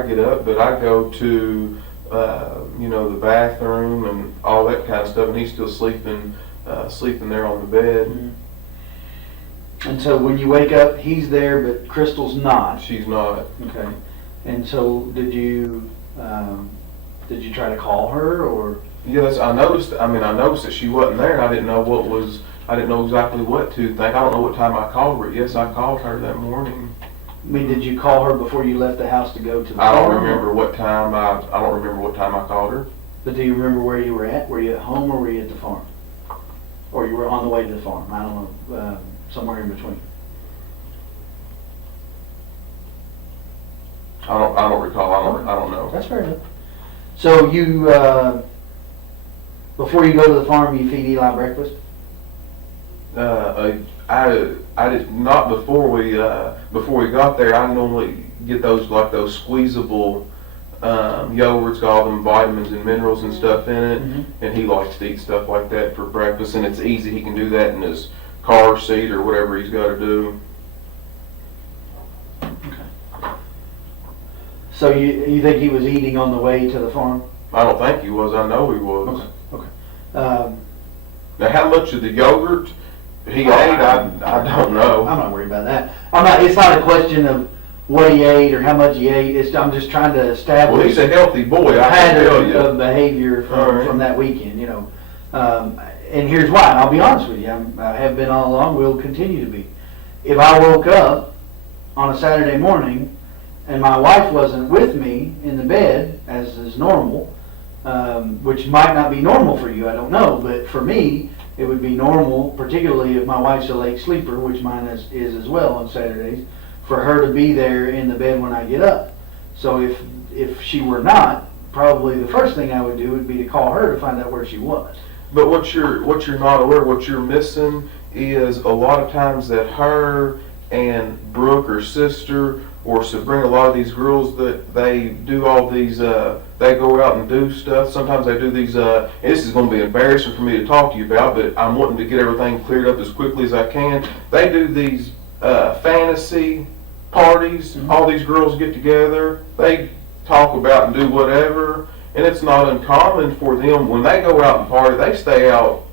get up, but I go to the bathroom and all that kind of stuff, and he's still sleeping there on the bed. Mm-hmm. And so when you wake up, he's there, but Crystal's not. She's not. Okay. And so did you try to call her or? Yes, I noticed that she wasn't there, and I didn't know exactly what to think. I don't know what time I called her. Yes, I called her that morning. I mean, did you call her before you left the house to go to the I farm? don't remember what time I called her. But do you remember where you were at? Were you at home or were you at the farm? Or you were on the way to the farm? I don't know, somewhere in between. I don't recall. I don't know. That's fair enough. So you, before you go to the farm, you feed Eli breakfast? I did not before we got there. I normally get those squeezable yogurts, got all them vitamins and minerals and stuff in it, Mm-hmm. and he likes to eat stuff like that for breakfast, and it's easy. He can do that in his car seat or whatever he's got to do. Okay. So you think he was eating on the way to the farm? I don't think he was. I know he was. Okay. Now, how much of the yogurt he ate, I don't know. I'm not worried about that. It's not a question of what he ate or how much he ate. I'm just trying to establish. Well, he's a healthy boy. I can tell pattern you. of behavior from that weekend. And here's why. And I'll be honest with you. I have been all along. Will continue to be. If I woke up on a Saturday morning and my wife wasn't with me in the bed, as is normal, which might not be normal for you, I don't know, but for me, it would be normal, particularly if my wife's a late sleeper, which mine is as well on Saturdays, for her to be there in the bed when I get up. So if she were not, probably the first thing I would do would be to call her to find out where she was. But what you're not aware, what you're missing is a lot of times that her and Brooke, her sister, or Sabrina, a lot of these girls that they do all these, they go out and do stuff. Sometimes they do these, and this is going to be embarrassing for me to talk to you about, but I'm wanting to get everything cleared up as quickly as I can. They do these fantasy parties. Mm-hmm. All these girls get together. They talk about and do whatever, and it's not uncommon for them, when they go out and party, they stay out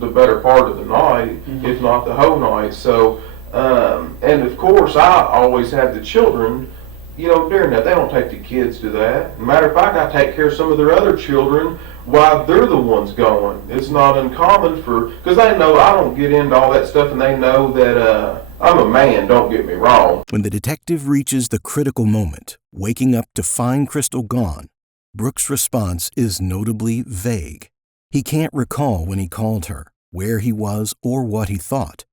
the better part of the night, mm-hmm. if not the whole night. So, and of course, I always have the children, during that. They don't take the kids to that. Matter of fact, I take care of some of their other children while they're the ones going. It's not uncommon because they know I don't get into all that stuff, and they know that I'm a man, don't get me wrong. When the detective reaches the critical moment, waking up to find Crystal gone, Brooks' response is notably vague. He can't recall when he called her, where he was, or what he thought.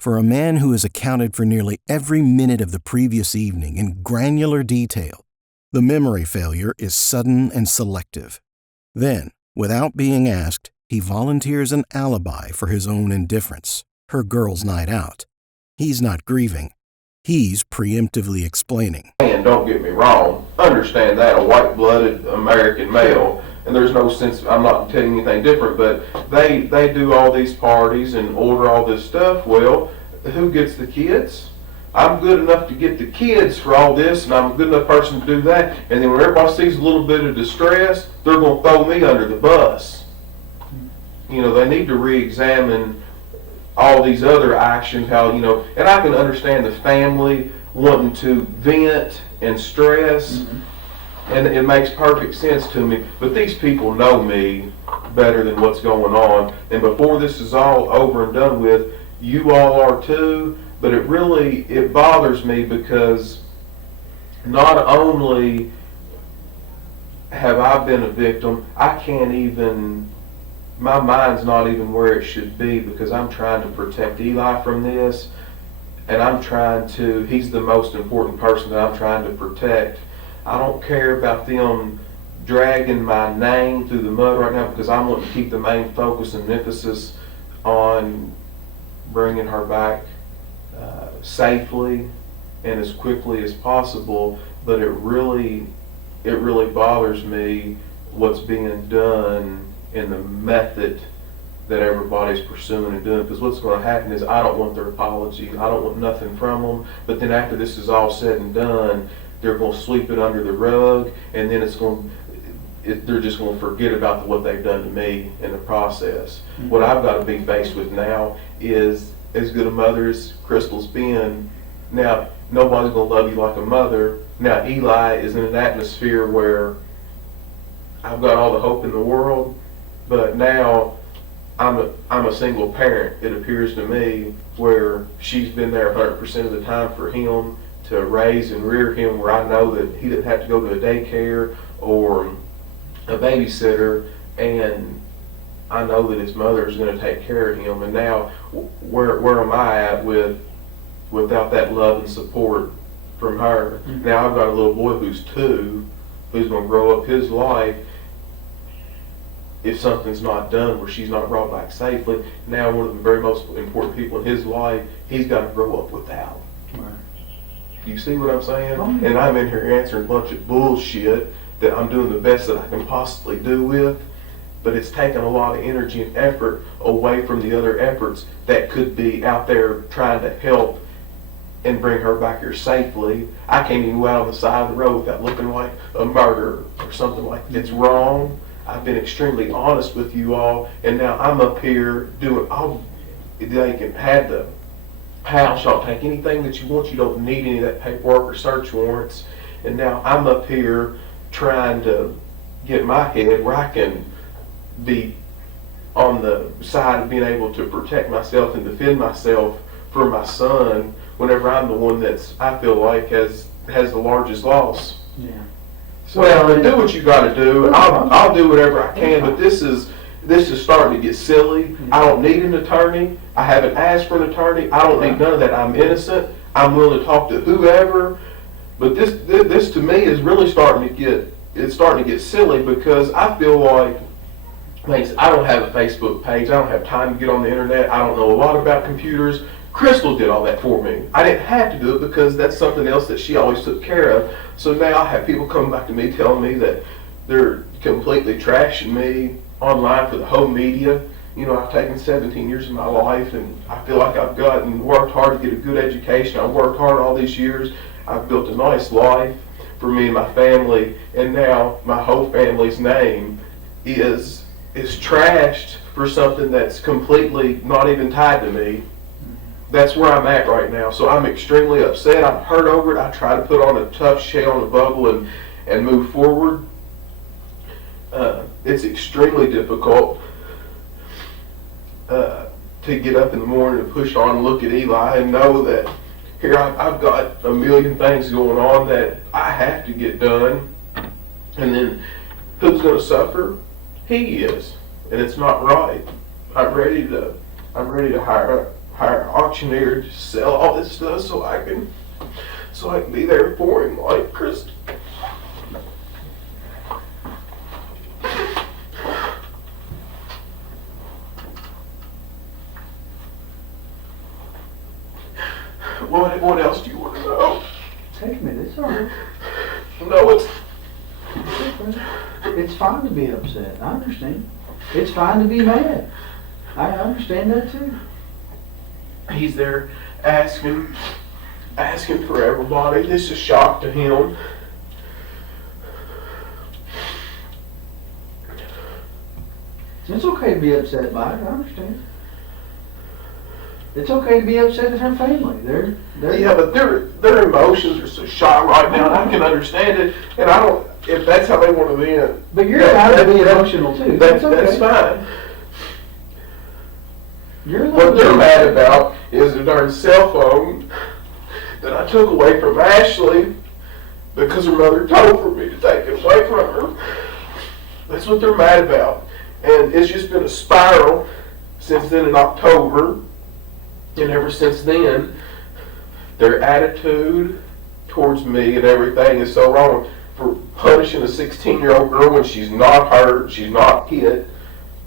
For a man who has accounted for nearly every minute of the previous evening in granular detail, the memory failure is sudden and selective. Then, without being asked, he volunteers an alibi for his own indifference, her girls' night out. He's not grieving. He's preemptively explaining. And don't get me wrong, understand that, a white-blooded American male, and there's no sense, I'm not telling you anything different, but they do all these parties and order all this stuff. Well, who gets the kids? I'm good enough to get the kids for all this, and I'm a good enough person to do that, and then when everybody sees a little bit of distress, they're going to throw me under the bus. You know, they need to re-examine all these other actions, how, you know, and I can understand the family wanting to vent and stress, and it makes perfect sense to me, but these people know me better than what's going on, and before this is all over and done with, you all are too, but it bothers me because not only have I been a victim, I can't even, my mind's not even where it should be because I'm trying to protect Eli from this, and he's the most important person that I'm trying to protect. I don't care about them dragging my name through the mud right now because I'm wanting to keep the main focus and emphasis on bringing her back safely and as quickly as possible, but it really bothers me what's being done in the method that everybody's pursuing and doing, because what's going to happen is I don't want their apology, I don't want nothing from them, but then after this is all said and done, they're going to sweep it under the rug, and then they're just going to forget about what they've done to me in the process. What I've got to be faced with now is, as good a mother as Crystal's been, now nobody's going to love you like a mother. Now Eli is in an atmosphere where I've got all the hope in the world, but now I'm a single parent, it appears to me, where she's been there 100% of the time for him to raise and rear him, where I know that he didn't have to go to a daycare or a babysitter, and I know that his mother is going to take care of him. And now, where am I at without that love and support from her? Now I've got a little boy who's 2, who's going to grow up his life. If something's not done where she's not brought back safely, now one of the very most important people in his life, he's got to grow up without. Right. You see what I'm saying? And I'm in here answering a bunch of bullshit that I'm doing the best that I can possibly do with, but it's taking a lot of energy and effort away from the other efforts that could be out there trying to help and bring her back here safely. I can't even go out on the side of the road without looking like a murderer or something like that. It's wrong. I've been extremely honest with you all, and now I'm up here doing, they can have the house, y'all take anything that you want, you don't need any of that paperwork or search warrants, and now I'm up here trying to get my head where I can be on the side of being able to protect myself and defend myself for my son whenever I'm the one I feel like has the largest loss. Yeah. So well, do what you got to do. I'll do whatever I can, but this is starting to get silly. I don't need an attorney. I haven't asked for an attorney. I don't need none of that. I'm innocent. I'm willing to talk to whoever. But this to me is really starting to get silly because I feel like I don't have a Facebook page. I don't have time to get on the internet. I don't know a lot about computers. Crystal did all that for me. I didn't have to do it because that's something else that she always took care of. So now I have people coming back to me telling me that they're completely trashing me online for the whole media. You know, I've taken 17 years of my life and I feel like I've worked hard to get a good education. I've worked hard all these years. I've built a nice life for me and my family, and now my whole family's name is trashed for something that's completely not even tied to me. That's where I'm at right now. So I'm extremely upset. I'm hurt over it. I try to put on a tough shell and a bubble and move forward. It's extremely difficult to to get up in the morning and push on and look at Eli and know that here I've got a million things going on that I have to get done. And then who's going to suffer? He is, and it's not right. I'm ready to hire an auctioneer to sell all this stuff so I can be there for him like Kristen. What else do you want to know? Take me, it's all right. No, It's fine to be upset. I understand. It's fine to be mad. I understand that too. he's there asking for everybody. This is a shock to him. It's okay to be upset by it. I understand. It's okay to be upset at her family. They're Yeah, but their emotions are so shocked right now, and I can understand it. And I don't, if that's how they want to be in. But you're allowed to be emotional too. That's okay. That's fine. You're allowed What to they're be mad about is the darn cell phone that I took away from Ashley because her mother told for me to take it away from her. That's what they're mad about. And it's just been a spiral since then in October. And ever since then, their attitude towards me and everything is so wrong. For punishing a 16-year-old girl when she's not hurt, she's not hit,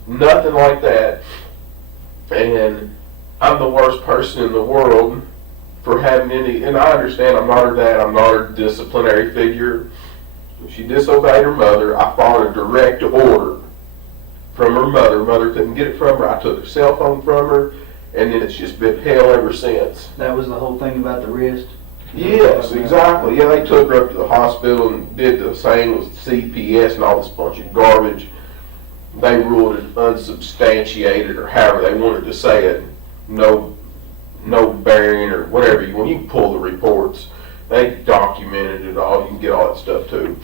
nothing like that. And I'm the worst person in the world for having any, and I understand I'm not her dad, I'm not her disciplinary figure. She disobeyed her mother. I followed a direct order from her mother. Mother couldn't get it from her. I took her cell phone from her. And then it's just been hell ever since. That was the whole thing about the wrist? Yes, exactly. Yeah, they took her up to the hospital and did the same with CPS and all this bunch of garbage. They ruled it unsubstantiated, or however they wanted to say it. No bearing, or whatever you want. You can pull the reports. They documented it all. You can get all that stuff too.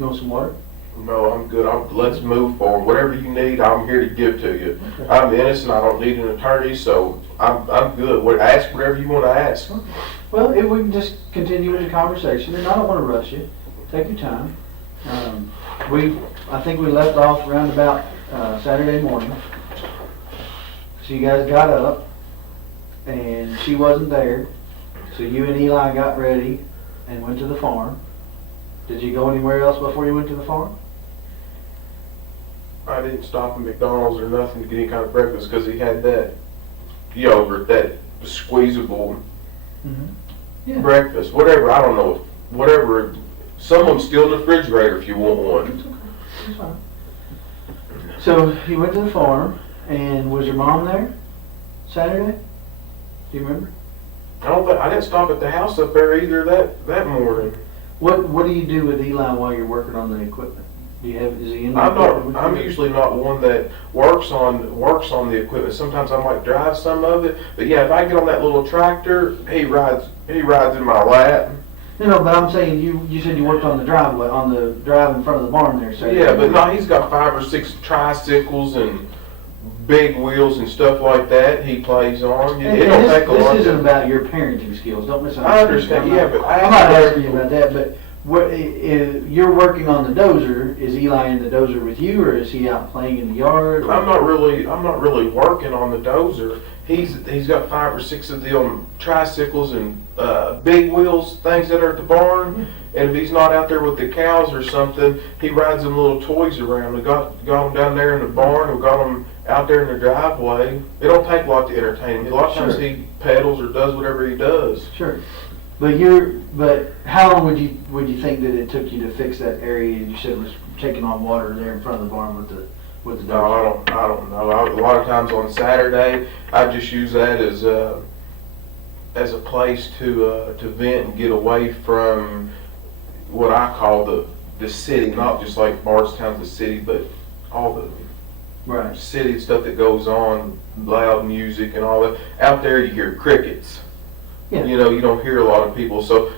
You want some water? No, I'm good. Let's move forward. Whatever you need, I'm here to give to you. Okay. I'm innocent. I don't need an attorney, so I'm good. Ask whatever you want to ask. Okay. Well, if we can just continue with the conversation, and I don't want to rush you. Take your time. I think we left off around about Saturday morning. So you guys got up, and she wasn't there. So you and Eli got ready and went to the farm. Did you go anywhere else before you went to the farm? I didn't stop at McDonald's or nothing to get any kind of breakfast because he had that yogurt, that squeezable breakfast, whatever. I don't know, whatever. Some of them still in the refrigerator if you want one. It's okay. It's fine. So you went to the farm, and was your mom there Saturday? Do you remember? I didn't stop at the house up there either that morning. What do you do with Eli while you're working on the equipment? Is he in the I'm usually not one that works on the equipment. Sometimes I might drive some of it, but yeah, if I get on that little tractor, he rides in my lap. No, but I'm saying you said you worked on the driveway, on the drive in front of the barn there. So yeah, but no, he's got 5 or 6 tricycles and big wheels and stuff like that he plays on. It don't take a lot. This isn't about your parenting skills. Don't misunderstand. I understand. I'm not asking you about that, but. You're working on the dozer. Is Eli in the dozer with you, or is he out playing in the yard? I'm not really working on the dozer. He's got 5 or 6 of them tricycles and big wheels things that are at the barn. And if he's not out there with the cows or something, he rides them little toys around. We got them down there in the barn. We got them out there in the driveway. It don't take a lot to entertain him. A lot of times he pedals or does whatever he does. Sure. But how long would you think that it took you to fix that area you said was taking on water there in front of the barn with the No, I don't know. A lot of times on Saturday, I just use that as a place to vent and get away from what I call the city, not just like Bardstown's the city, but all the city stuff that goes on, loud music and all that. Out there, you hear crickets. Yeah. You don't hear a lot of people, so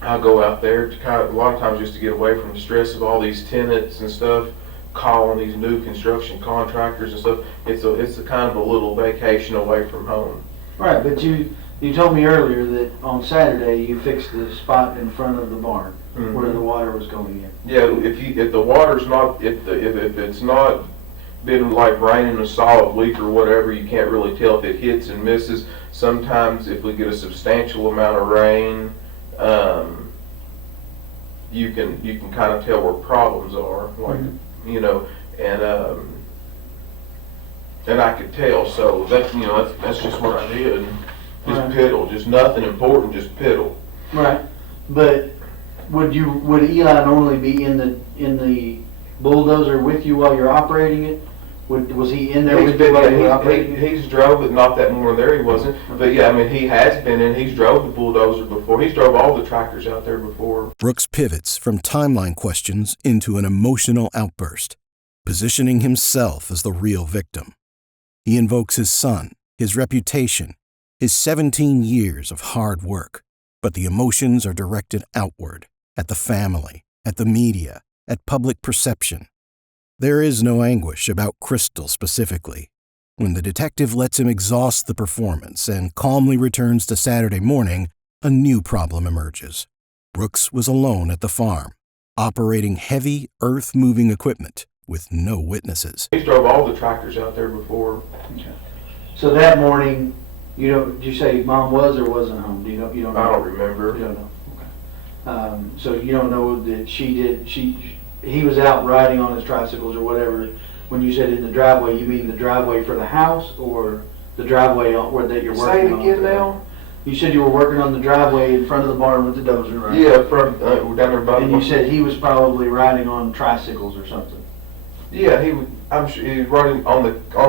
I'll go out there to a lot of times just to get away from the stress of all these tenants and stuff. calling these new construction contractors and stuff. It's a kind of a little vacation away from home. Right, but you told me earlier that on Saturday you fixed the spot in front of the barn where the water was going in. Yeah, if the water's not, if it's not been like raining a solid week or whatever, you can't really tell if it hits and misses. Sometimes if we get a substantial amount of rain, you can kind of tell where problems are, like you know, and I could tell. So that's just what I did. Just piddle, just nothing important, just piddle. Right, but would Eli normally be in the bulldozer with you while you're operating it? Was he in there with you while you were operating it? He's drove it, not that more there he wasn't. But yeah, I mean, he has been in, he's drove the bulldozer before. He's drove all the tractors out there before. Brooks pivots from timeline questions into an emotional outburst, positioning himself as the real victim. He invokes his son, his reputation, his 17 years of hard work, but the emotions are directed outward, at the family, at the media, at public perception. There is no anguish about Crystal specifically. When the detective lets him exhaust the performance and calmly returns to Saturday morning, a new problem emerges. Brooks was alone at the farm, operating heavy, earth-moving equipment with no witnesses. He's drove all the tractors out there before. Okay. So that morning, did you say Mom was or wasn't home? You don't know? I don't remember. You don't know. Okay. So you don't know that he was out riding on his tricycles or whatever. When you said in the driveway, you mean the driveway for the house or the driveway where that you're working on? Say it again now. You said you were working on the driveway in front of the barn with the dozer, right? Yeah, we're down there by the And you said he was probably riding on tricycles or something. Yeah, I'm sure he was riding on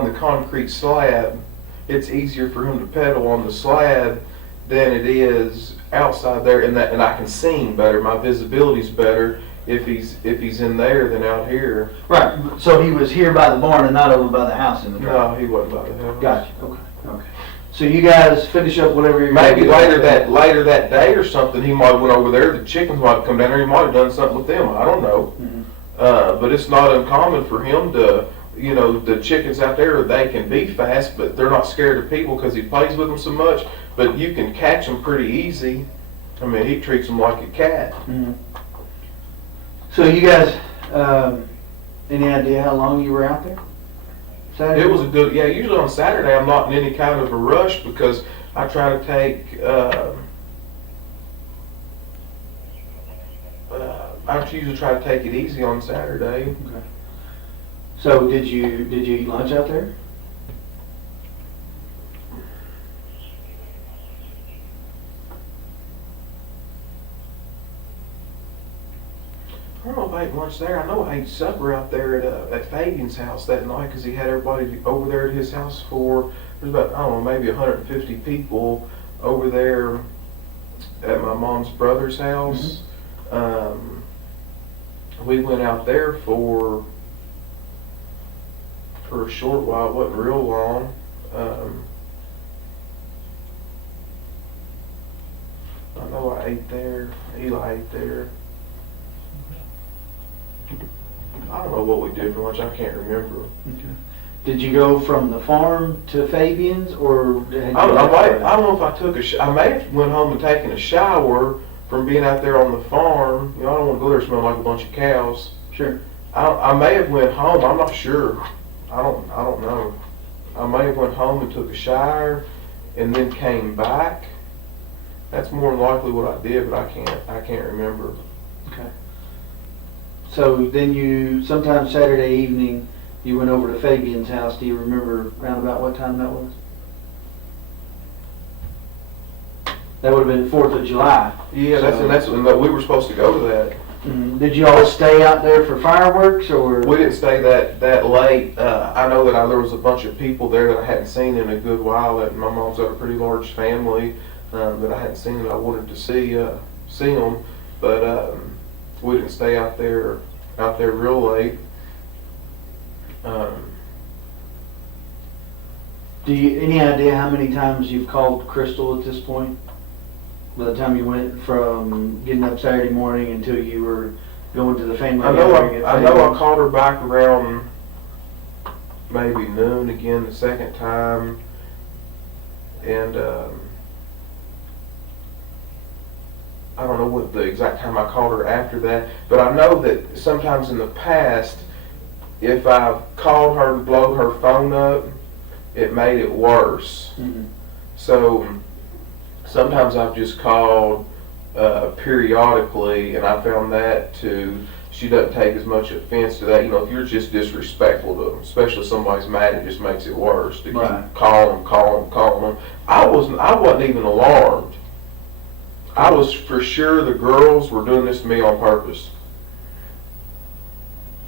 the concrete slab. It's easier for him to pedal on the slab than it is outside there, and I can see him better. My visibility's better if he's in there than out here. Right. So he was here by the barn and not over by the house in the driveway. No, he wasn't by the house. Gotcha. Okay. So you guys finish up whatever you're maybe doing. later that day or something. He might have went over there. The chickens might have come down there. He might have done something with them. I don't know. But it's not uncommon for him to. The chickens out there, they can be fast, but they're not scared of people because he plays with them so much. But you can catch them pretty easy. I mean, he treats them like a cat. So you guys, any idea how long you were out there? Saturday? It was a good, usually on Saturday I'm not in any kind of a rush because I try to take, I usually try to take it easy on Saturday. Okay. So did you eat lunch out there? I don't know if I ate lunch there. I know I ate supper out there at Fabian's house that night because he had everybody over there at his house there's about, I don't know, maybe 150 people over there at my mom's brother's house. We went out there for a short while. It wasn't real long. I know I ate there. Eli ate there. I don't know what we did for lunch. I can't remember. Okay. Did you go from the farm to Fabian's, or I don't know if I took I may have went home and taken a shower from being out there on the farm. I don't want to go there smelling like a bunch of cows. Sure. I may have went home. I'm not sure. I don't know. I may have went home and took a shower and then came back. That's more than likely what I did, but I can't remember. Okay. So then sometime Saturday evening, you went over to Fabian's house. Do you remember around about what time that was? That would have been 4th of July. Yeah, that's when we were supposed to go to that. Did you all stay out there for fireworks, or? We didn't stay that late. I know that there was a bunch of people there that I hadn't seen in a good while. That my mom's got a pretty large family that I hadn't seen, and I wanted to see them, but we didn't stay out there real late. Do you any idea how many times you've called Crystal at this point? By the time you went from getting up Saturday morning until you were going to the family I know gathering at I Fabian's? called her back around maybe noon again the second time, and I don't know what the exact time I called her after that, but I know that sometimes in the past, if I've called her to blow her phone up, it made it worse. Mm-hmm. So sometimes I've just called periodically, and I found that she doesn't take as much offense to that. You know, if you're just disrespectful to them, especially if somebody's mad, it just makes it worse to Right. keep calling them. I wasn't even alarmed. I was for sure the girls were doing this to me on purpose.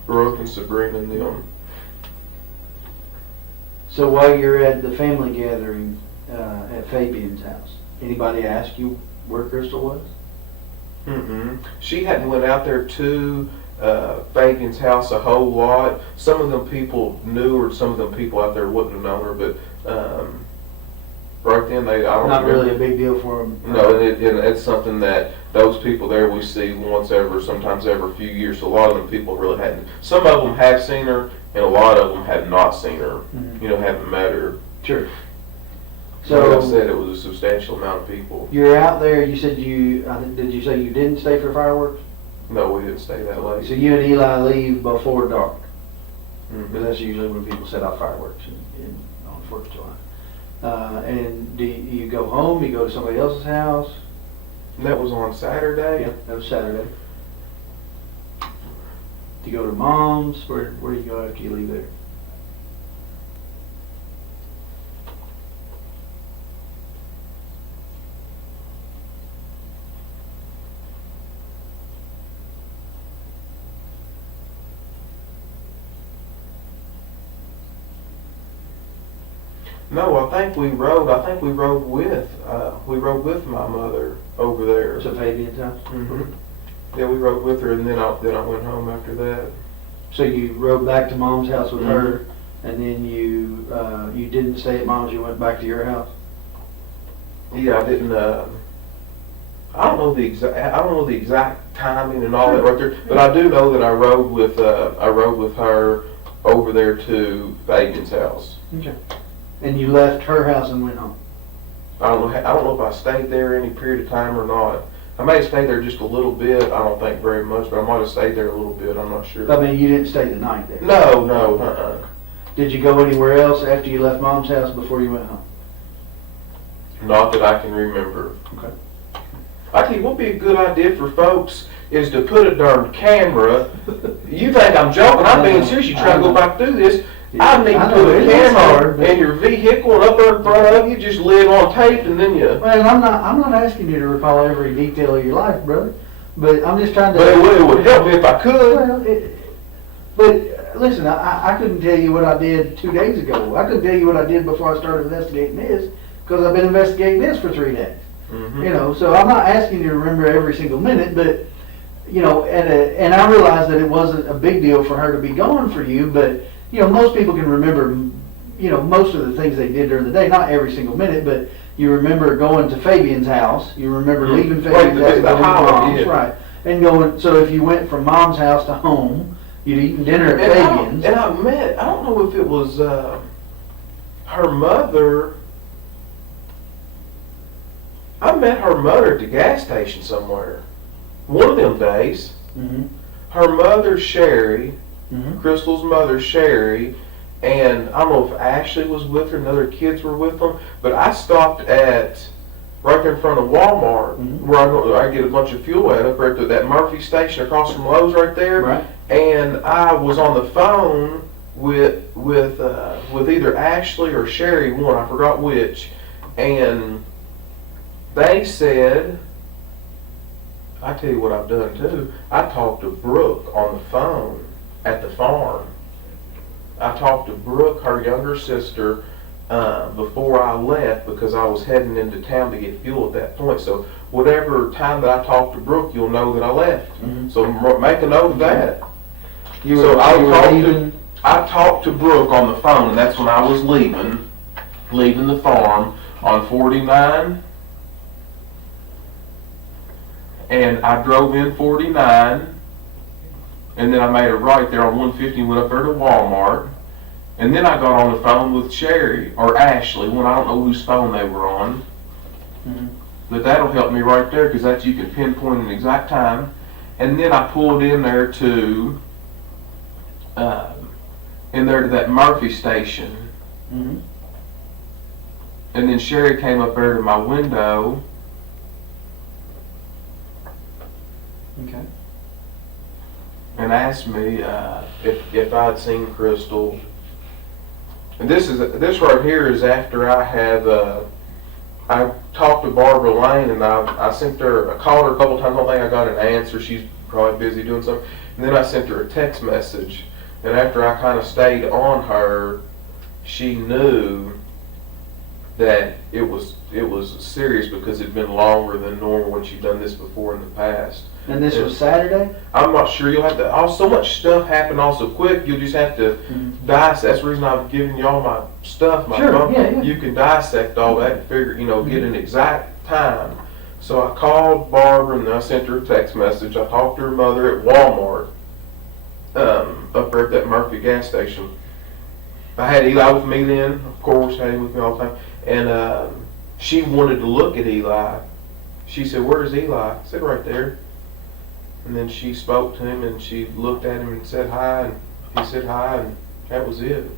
Brooke and Sabrina and them. So while you're at the family gathering at Fabian's house, anybody ask you where Crystal was? Mm-mm. She hadn't went out there to Fabian's house a whole lot. Some of them people knew her, some of them people out there wouldn't have known her, but right then I don't Not remember. really a big deal for them. No, and it's something that those people there we see once ever, sometimes every few years. So a lot of them people really hadn't. Some of them have seen her, and a lot of them had not seen her. Mhm. You know, haven't met her. Sure. So like I So said, it was a substantial amount of people. you're out there. You said did you say you didn't stay for fireworks? No, we didn't stay that late. So you and Eli leave before dark, Mhm. because that's usually when people set off fireworks on 4th of July. And do you go home? You go to somebody else's house? And that was on Saturday. Yep, that was Saturday. Do you go to mom's? Where do you go after you leave there? No, I think we rode with my mother over there. To Fabian's house? Hmm. Yeah, we rode with her, and then I went home after that. So you rode back to mom's house with her, and then you didn't stay at mom's. You went back to your house. Yeah, I didn't. I don't know the exact timing and all that right there, but I do know that I rode with her over there to Fabian's house. Okay. And you left her house and went home. I don't know if I stayed there any period of time or not. I may have stayed there just a little bit. I don't think very much, but I might have stayed there a little bit. I'm not sure. I mean, you didn't stay the night there. No. Did you go anywhere else after you left mom's house before you went home? Not that I can remember. Okay. I tell you what would be a good idea for folks is to put a darn camera. You think I'm joking? I'm being serious. You try to go back through this. I need to put a camera in your vehicle and up there in front of you, just lay it on tape, and then you. Well, I'm not asking you to recall every detail of your life, brother. But I'm just trying to. But it would help me if I could. Well, but listen, I couldn't tell you what I did 2 days ago. I couldn't tell you what I did before I started investigating this, because I've been investigating this for 3 days. Mm-hmm. You know, so I'm not asking you to remember every single minute, but you know, and I realized that it wasn't a big deal for her to be gone for you, but you know, most people can remember, you know, most of the things they did during the day, not every single minute, but you remember going to Fabian's house, you remember leaving Fabian's house and going to mom's, right? And going, so if you went from mom's house to home, you'd eaten dinner at Fabian's. And I don't know if it was her mother. I met her mother at the gas station somewhere. One of them days. Mm-hmm. Her mother, Sherry, Mm-hmm. Crystal's mother, Sherry, and I don't know if Ashley was with her and other kids were with them, but I stopped at right there in front of Walmart, Mm-hmm. where I get a bunch of fuel at up right at that Murphy station across from Lowe's right there. Right. And I was on the phone with either Ashley or Sherry, one, I forgot which, and they said, I tell you what I've done too, I talked to Brooke on the phone at the farm. I talked to Brooke, her younger sister, before I left, because I was heading into town to get fuel at that point. So whatever time that I talked to Brooke, you'll know that I left. Mm-hmm. So make a note of that. Leaving. I talked to Brooke on the phone, and that's when I was leaving the farm on 49. And I drove in 49, and then I made a right there on 150 and went up there to Walmart. And then I got on the phone with Sherry, or Ashley, when I don't know whose phone they were on. Mhm. But that'll help me right there, because that's, you can pinpoint an exact time. And then I pulled in there to that Murphy station. Mhm. And then Sherry came up there to my window. Okay. And asked me if I'd seen Crystal. And this right here is after I had I talked to Barbara Lane, and I sent her, I called her a couple times. I don't think I got an answer. She's probably busy doing something. And then I sent her a text message. And after I kind of stayed on her, she knew that it was serious, because it'd been longer than normal when she'd done this before in the past. And this was Saturday? I'm not sure. You'll have to. So much stuff happened all so quick. You'll just have to dissect. That's the reason I've given you all my stuff. My Sure, phone. yeah. You can dissect all that and figure, get an exact time. So I called Barbara and I sent her a text message. I talked to her mother at Walmart, up there at that Murphy gas station. I had Eli with me then, of course, had him with me all the time. And she wanted to look at Eli. She said, "Where's Eli?" I said, "Right there." And then she spoke to him, and she looked at him and said hi, and he said hi, and that was it.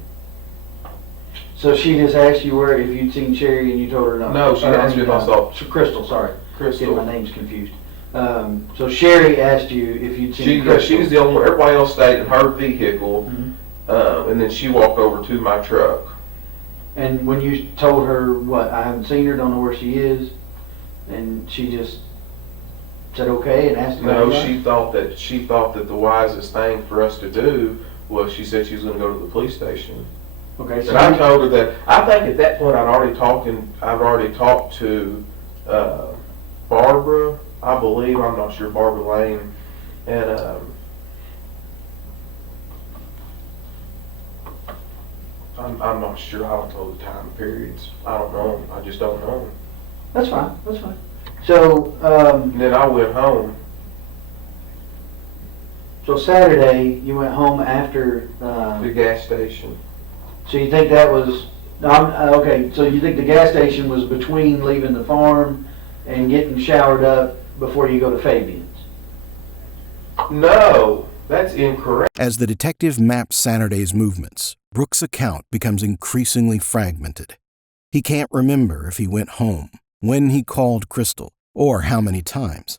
So she just asked you if you'd seen Sherry, and you told her no? No, she asked me if I saw Crystal, sorry. Crystal. Getting my names confused. So Sherry asked you if you'd seen Crystal. She's the only one. Everybody else stayed in her vehicle, Mhm. and then she walked over to my truck. And when you told her, what, I haven't seen her, don't know where she is, and she just said okay and asked about No, Eli? she thought that the wisest thing for us to do was, she said she was going to go to the police station. Okay, so And I told her that, I think at that point I'd already talked to Barbara, I believe, I'm not sure, Barbara Lane, and I'm not sure. I don't know the time periods. I don't know. I just don't know. That's fine, that's fine. So, And then I went home. so Saturday, you went home after, The gas station. so you think that was, okay, so you think the gas station was between leaving the farm and getting showered up before you go to Fabian's? No, that's incorrect. As the detective maps Saturday's movements, Brooks' account becomes increasingly fragmented. He can't remember if he went home, when he called Crystal, or how many times.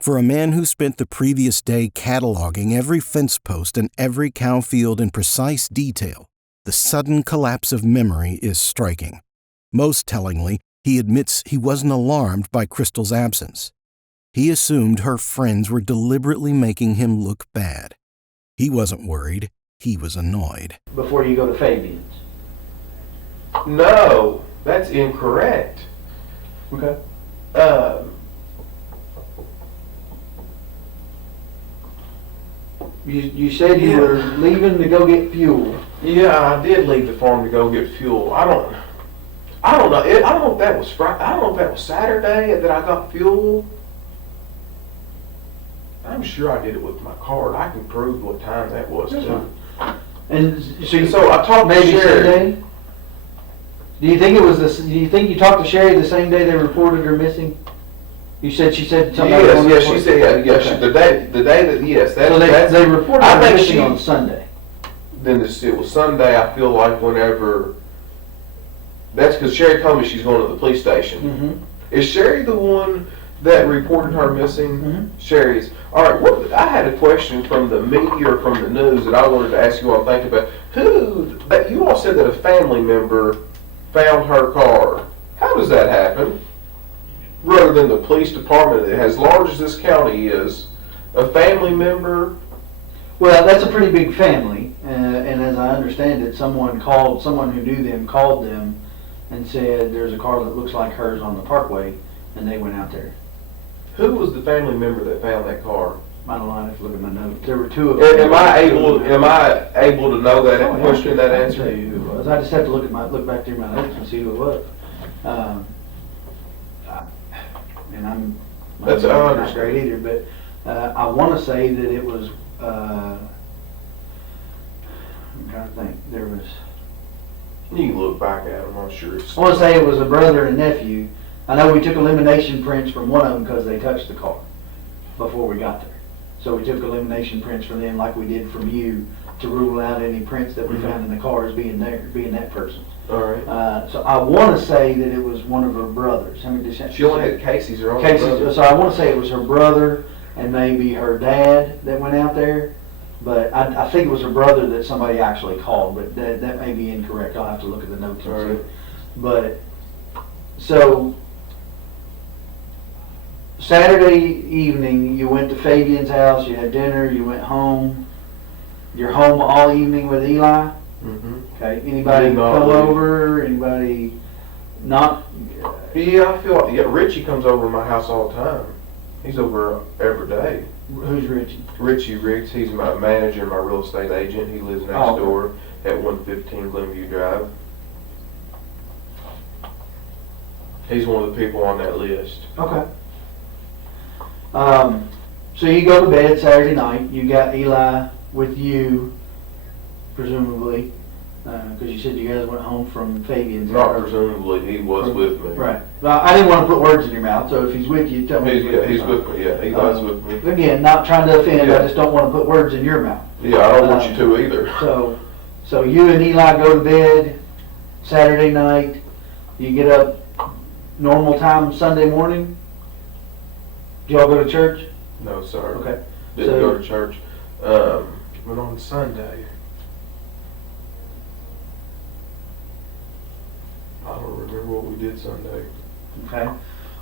For a man who spent the previous day cataloging every fence post and every cow field in precise detail, the sudden collapse of memory is striking. Most tellingly, he admits he wasn't alarmed by Crystal's absence. He assumed her friends were deliberately making him look bad. He wasn't worried, he was annoyed. Before you go to Fabian's? No, that's incorrect. Okay. You said you were leaving to go get fuel. Yeah, I did leave the farm to go get fuel. I don't know. I don't know if that was Friday. I don't know if that was Saturday that I got fuel. I'm sure I did it with my card. I can prove what time that was too. And So I talked to maybe Sherry. Sunday? Do you think it was do you think you talked to Sherry the same day they reported her missing? She said something. Yes, she said the day that yes. So they reported I her think missing on Sunday. Then it was Sunday. I feel like whenever. That's because Sherry told me she's going to the police station. Mm-hmm. Is Sherry the one that reported her missing? Mm-hmm. Sherry's. All right. I had a question from the media or from the news that I wanted to ask you all. Think about that. You all said that a family member found her car. How does that happen? Rather than the police department, as large as this county is, a family member. Well, that's a pretty big family, and as I understand it, someone who knew them called them and said there's a car that looks like hers on the Parkway, and they went out there. Who was the family member that found that car? I don't know. I have to look at my notes. There were two of them. Am I able to know that and question that I answer? can tell you who it was. I just have to look back through my notes and see who it was. That's I not understand. great either, but I want to say that it was I'm trying to think. There was. You can look back at them, I'm sure it's. I want to say it was a brother and a nephew. I know we took elimination prints from one of them because they touched the car before we got there. So we took elimination prints from them like we did from you to rule out any prints that we found in the car as being that person's. All right. So I want to say that it was one of her brothers. I mean, She only had Casey's, her only Casey's, brother. so I want to say it was her brother and maybe her dad that went out there. But I think it was her brother that somebody actually called, but that may be incorrect. I'll have to look at the notes and All see. right. But, so, Saturday evening, you went to Fabian's house, you had dinner, you went home. You're home all evening with Eli? Mm-hmm. Okay, anybody Did not come leave. over, anybody not? Yeah, I feel like, yeah, Richie comes over to my house all the time. He's over every day. Who's Richie? Richie Riggs, he's my manager, my real estate agent. He lives next Oh, okay. door at 115 Glenview Drive. He's one of the people on that list. Okay. So you go to bed Saturday night, you got Eli with you, presumably, because you said you guys went home from Fabian's. Not presumably, he was with me. Right. Well, I didn't want to put words in your mouth, so if he's with you, tell me. He's with me, yeah. Eli's with me. Again, not trying to offend, I Yeah. just don't want to put words in your mouth. Yeah, I don't want you to either. So you and Eli go to bed Saturday night, you get up normal time Sunday morning? Do y'all go to church? No, sir. Okay. Didn't So- go to church. But on Sunday, I don't remember what we did Sunday. Okay.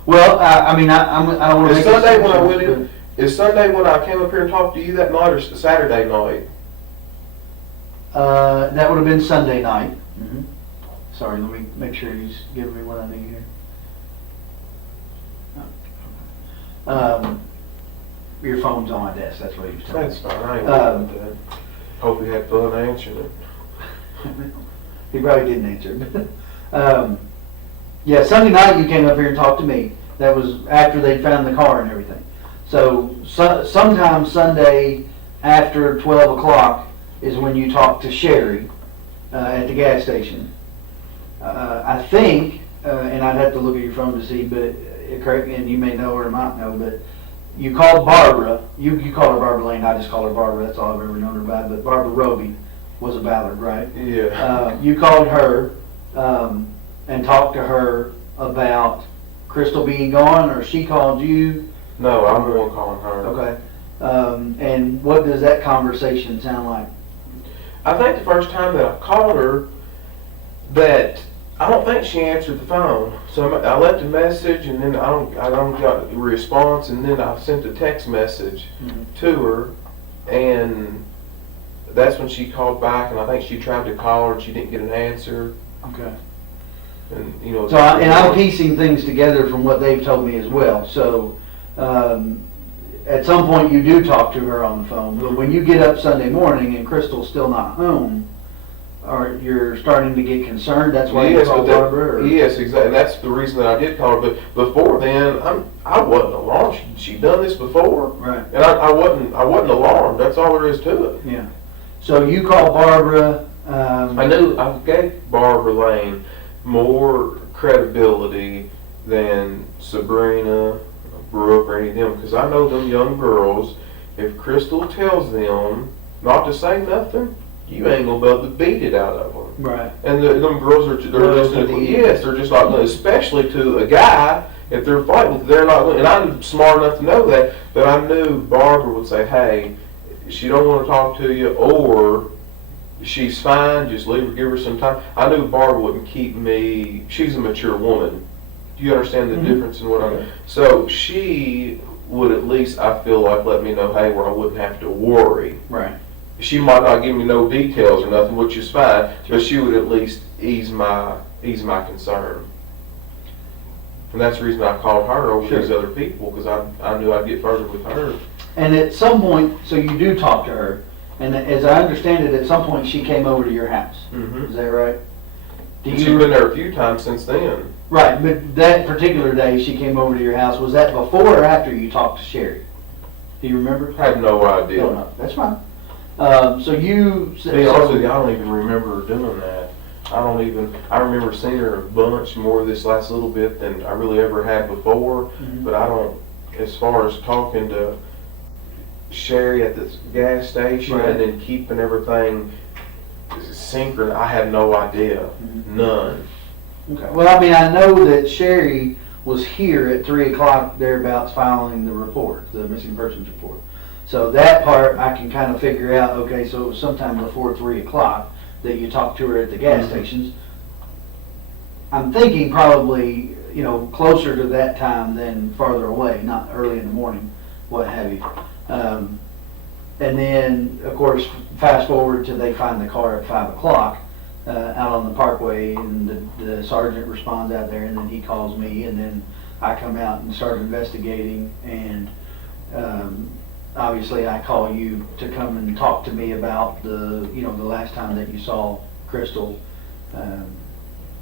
Well, I don't want to. Is Sunday when I went in? Is Sunday when I came up here and talked to you that night, or Saturday night? That would have been Sunday night. Mm-hmm. Sorry, let me make sure he's giving me what I need here. Your phone's on my desk, that's what he was telling me. That's fine. I ain't worried about that. Hope you had fun answering it. He probably didn't answer it. Yeah, Sunday night you came up here and talked to me. That was after they'd found the car and everything. So sometime Sunday after 12 o'clock is when you talked to Sherry at the gas station. I think, and I'd have to look at your phone to see, but correct me, and you may know or might know, but you called Barbara. You call her Barbara Lane. I just call her Barbara. That's all I've ever known her by. But Barbara Roby was a Ballard, right? Yeah. You called her and talked to her about Crystal being gone, or she called you? No, I'm the one calling her. Okay. And what does that conversation sound like? I think the first time that I called her, that I don't think she answered the phone. So I left a message, and then I don't got a response, and then I sent a text message to her, and that's when she called back, and I think she tried to call her, and she didn't get an answer. Okay. And you know. So I'm piecing things together from what they've told me as well. So at some point you do talk to her on the phone, but when you get up Sunday morning and Crystal's still not home, or you're starting to get concerned, that's why you call Barbara? Or? Yes, exactly. And that's the reason that I did call her. But before then, I wasn't alarmed. She done this before, Right. and I wasn't alarmed. That's all there is to it. Yeah. So you call Barbara. I knew I gave Barbara Lane more credibility than Sabrina, Brooke, or any of them, because I know them young girls. If Crystal tells them not to say nothing, you ain't gonna be able to beat it out of them. Right. And them girls they're just not going, especially to a guy. If they're fighting, they're not going. And I'm smart enough to know that. But I knew Barbara would say, "Hey, she don't want to talk to you," or "She's fine. Just leave her, give her some time." I knew Barbara wouldn't keep me. She's a mature woman. Do you understand the difference in what I'm? So she would at least, I feel like, let me know, hey, where I wouldn't have to worry. Right. She might not give me no details or nothing, which is fine, but she would at least ease my concern. And that's the reason I called her over these other people, because I knew I'd get further with her. And at some point, so you do talk to her, and as I understand it, at some point she came over to your house. Mm-hmm. Is that right? She's been there a few times since then. Right, but that particular day she came over to your house, was that before or after you talked to Sherry? Do you remember? I have no idea. No, that's fine. So you... To be honest with you, I don't even remember doing that. I remember seeing her a bunch more this last little bit than I really ever had before, but I don't, as far as talking to Sherry at the gas station and then keeping everything synchronous, I have no idea. None. Okay. Well, I mean, I know that Sherry was here at 3 o'clock thereabouts filing the report, the missing persons report. So that part I can kind of figure out, okay, so it was sometime before 3 o'clock that you talked to her at the gas stations. I'm thinking probably, closer to that time than farther away, not early in the morning, what have you. And then, of course, fast forward to they find the car at 5 o'clock out on the Parkway, and the sergeant responds out there, and then he calls me, and then I come out and start investigating, and obviously I call you to come and talk to me about the last time that you saw Crystal.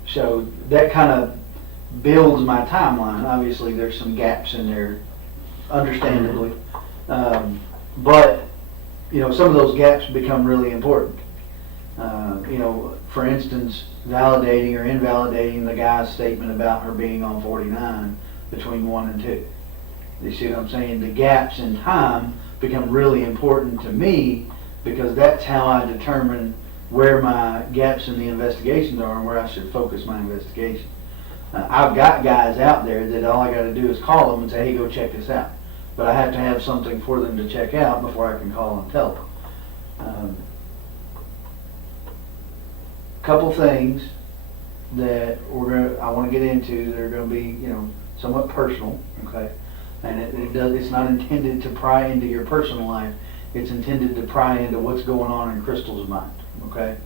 So that kind of builds my timeline. Obviously there's some gaps in there, understandably. But some of those gaps become really important. For instance, validating or invalidating the guy's statement about her being on 49 between 1 and 2. You see what I'm saying? The gaps in time become really important to me, because that's how I determine where my gaps in the investigations are and where I should focus my investigation. I've got guys out there that all I got to do is call them and say, hey, go check this out. But I have to have something for them to check out before I can call and tell them. Couple things that I want to get into that are going to be, somewhat personal, okay? And it's not intended to pry into your personal life. It's intended to pry into what's going on in Crystal's mind, okay?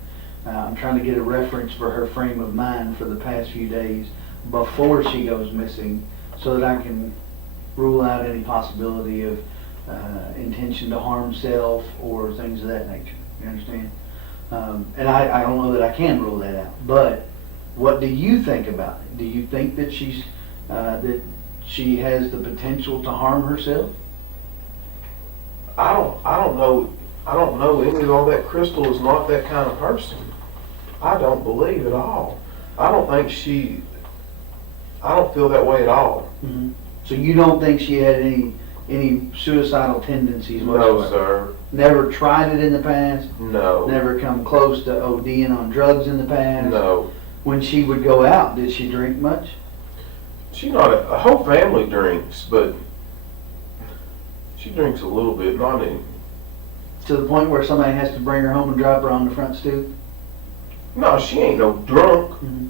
I'm trying to get a reference for her frame of mind for the past few days before she goes missing, so that I can rule out any possibility of intention to harm self or things of that nature. You understand? And I don't know that I can rule that out. But what do you think about it? Do you think that that she has the potential to harm herself? I don't know any of all that. Crystal is not that kind of person. I don't believe at all. I don't feel that way at all. Mm-hmm. So you don't think she had any suicidal tendencies whatsoever? No, sir. Never tried it in the past? No. Never come close to ODing on drugs in the past? No. When she would go out, did she drink much? She's not a whole family drinks, but she drinks a little bit, not any. To the point where somebody has to bring her home and drop her on the front stoop? No, she ain't no drunk. Mm-hmm.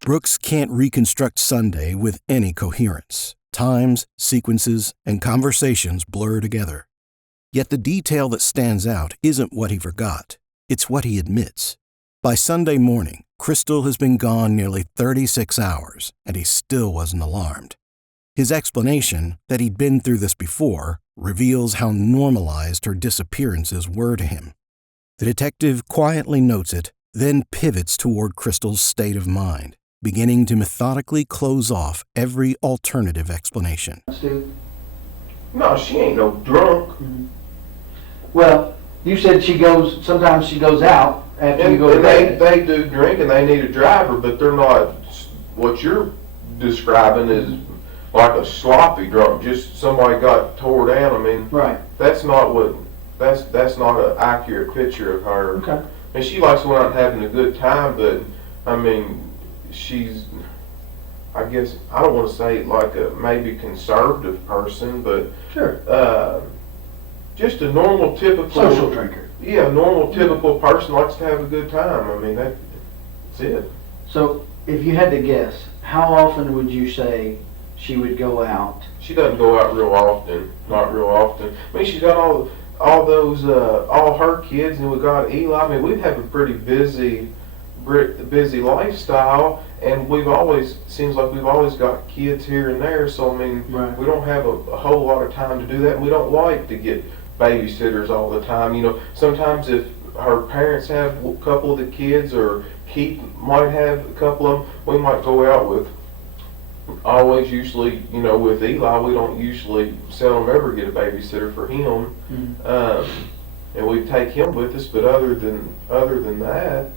Brooks can't reconstruct Sunday with any coherence. Times, sequences, and conversations blur together. Yet the detail that stands out isn't what he forgot. It's what he admits. By Sunday morning, Crystal has been gone nearly 36 hours, and he still wasn't alarmed. His explanation, that he'd been through this before, reveals how normalized her disappearances were to him. The detective quietly notes it, then pivots toward Crystal's state of mind, beginning to methodically close off every alternative explanation. No, she ain't no drunk. Mm-hmm. Well, you said sometimes she goes out after And you go to bed. they do drink and they need a driver, but they're not what you're describing is like a sloppy drunk. Just somebody got tore down. I mean, Right. that's not an accurate picture of her. Okay. And she likes going out and having a good time, but I mean, she's, I guess, I don't want to say like a maybe conservative person, but Sure. just a normal, typical Social drinker. Yeah, a normal, typical person likes to have a good time. I mean, that's it. So, if you had to guess, how often would you say she would go out? She doesn't go out real often. Not real often. I mean, she's got all those all her kids, and we got Eli. I mean, we have a pretty busy lifestyle, and seems like we've always got kids here and there. So I mean, Right. we don't have a whole lot of time to do that. And we don't like to get babysitters all the time. You know, sometimes if her parents have a couple of the kids, or Keith might have a couple of them, we might go out with always usually, with Eli, we don't usually seldom ever get a babysitter for him. And we take him with us, but other than that,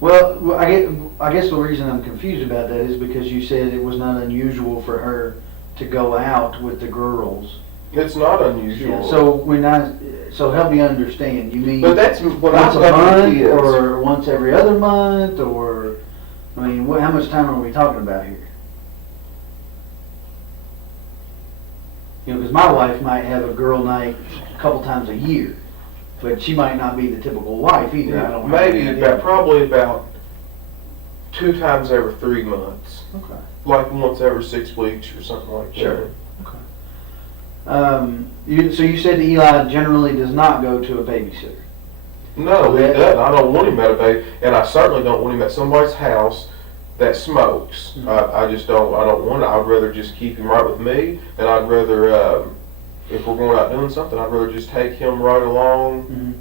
Well, I guess the reason I'm confused about that is because you said it was not unusual for her to go out with the girls. it's not unusual. Yeah, so help me understand. You mean But that's when once I a month kids. or once every other month, or I mean, how much time are we talking about here? Because my wife might have a girl night a couple times a year, but she might not be the typical wife either. I don't have any idea. Probably about 2 times every 3 months, Okay. like once every 6 weeks or something like Sure. that. Okay. So you said Eli generally does not go to a babysitter. No, he doesn't. I don't want him at a baby, and I certainly don't want him at somebody's house that smokes. I just don't. I don't want it. I'd rather just keep him right with me, and I'd rather, if we're going out doing something, I'd rather just take him right along.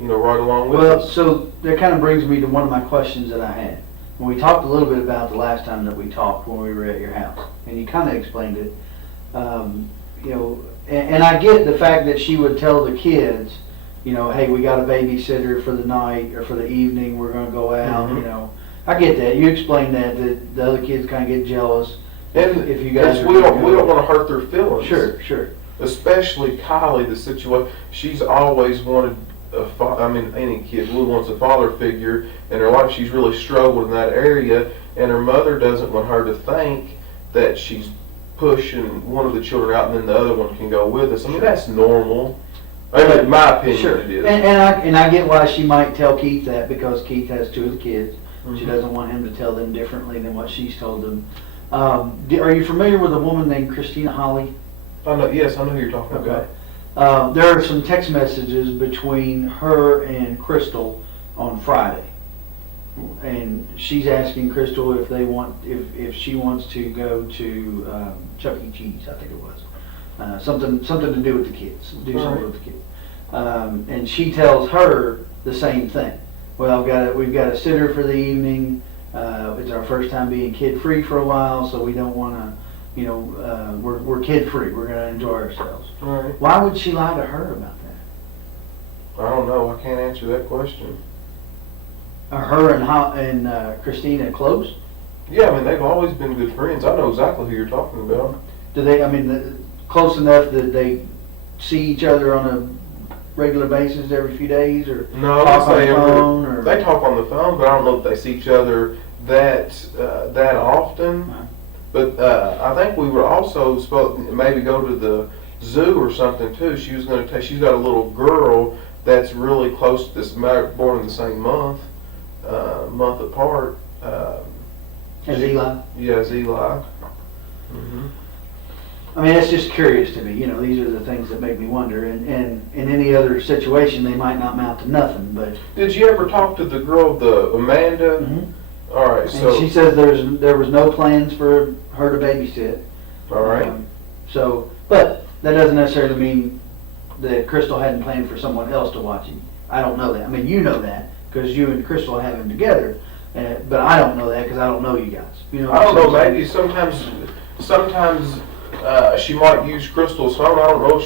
Right along with Well, us. so that kind of brings me to one of my questions that I had. When we talked a little bit about the last time that we talked when we were at your house, and you kind of explained it. And I get the fact that she would tell the kids, hey, we got a babysitter for the night or for the evening. We're going to go out. I get that. You explained that the other kids kind of get jealous if you guys. We don't want to hurt their feelings. Sure. Especially Kylie, the situation. She's always wanted any kid really wants a father figure in her life. She's really struggled in that area, and her mother doesn't want her to think that she's pushing one of the children out and then the other one can go with us. I mean, that's normal. In my opinion, Sure. it is. And I get why she might tell Keith that, because Keith has 2 of the kids. She doesn't want him to tell them differently than what she's told them. Are you familiar with a woman named Christina Holly? Yes, I know who you're talking about. There are some text messages between her and Crystal on Friday, and she's asking Crystal if she wants to go to Chuck E. Cheese, I think it was, something to do with the kids, something with the kids, and she tells her the same thing. Well, we've got a sitter for the evening. It's our first time being kid-free for a while, so we don't want to. We're kid-free. We're going to enjoy ourselves. Right. Why would she lie to her about that? I don't know. I can't answer that question. Are her and Christina close? Yeah, I mean, they've always been good friends. I know exactly who you're talking about. Do they? I mean, close enough that they see each other on a regular basis every few days, or No, talk on the phone? Or they talk on the phone, but I don't know if they see each other that often. Uh-huh. But I think we were also supposed to maybe go to the zoo or something too. She was going to take. She's got a little girl that's really close to this, born in the same month apart. As Eli? Yeah, as Eli. Mm-hmm. I mean, it's just curious to me. These are the things that make me wonder. And in any other situation, they might not amount to nothing. But did you ever talk to the girl, the Amanda? Mm-hmm. All right, and so she says there was no plans for her to babysit. all right. But that doesn't necessarily mean that Crystal hadn't planned for someone else to watch him. I don't know that. I mean, you know that because you and Crystal have him together. But I don't know that because I don't know you guys. I don't know. Maybe sometimes she might use Crystal's phone. I don't know.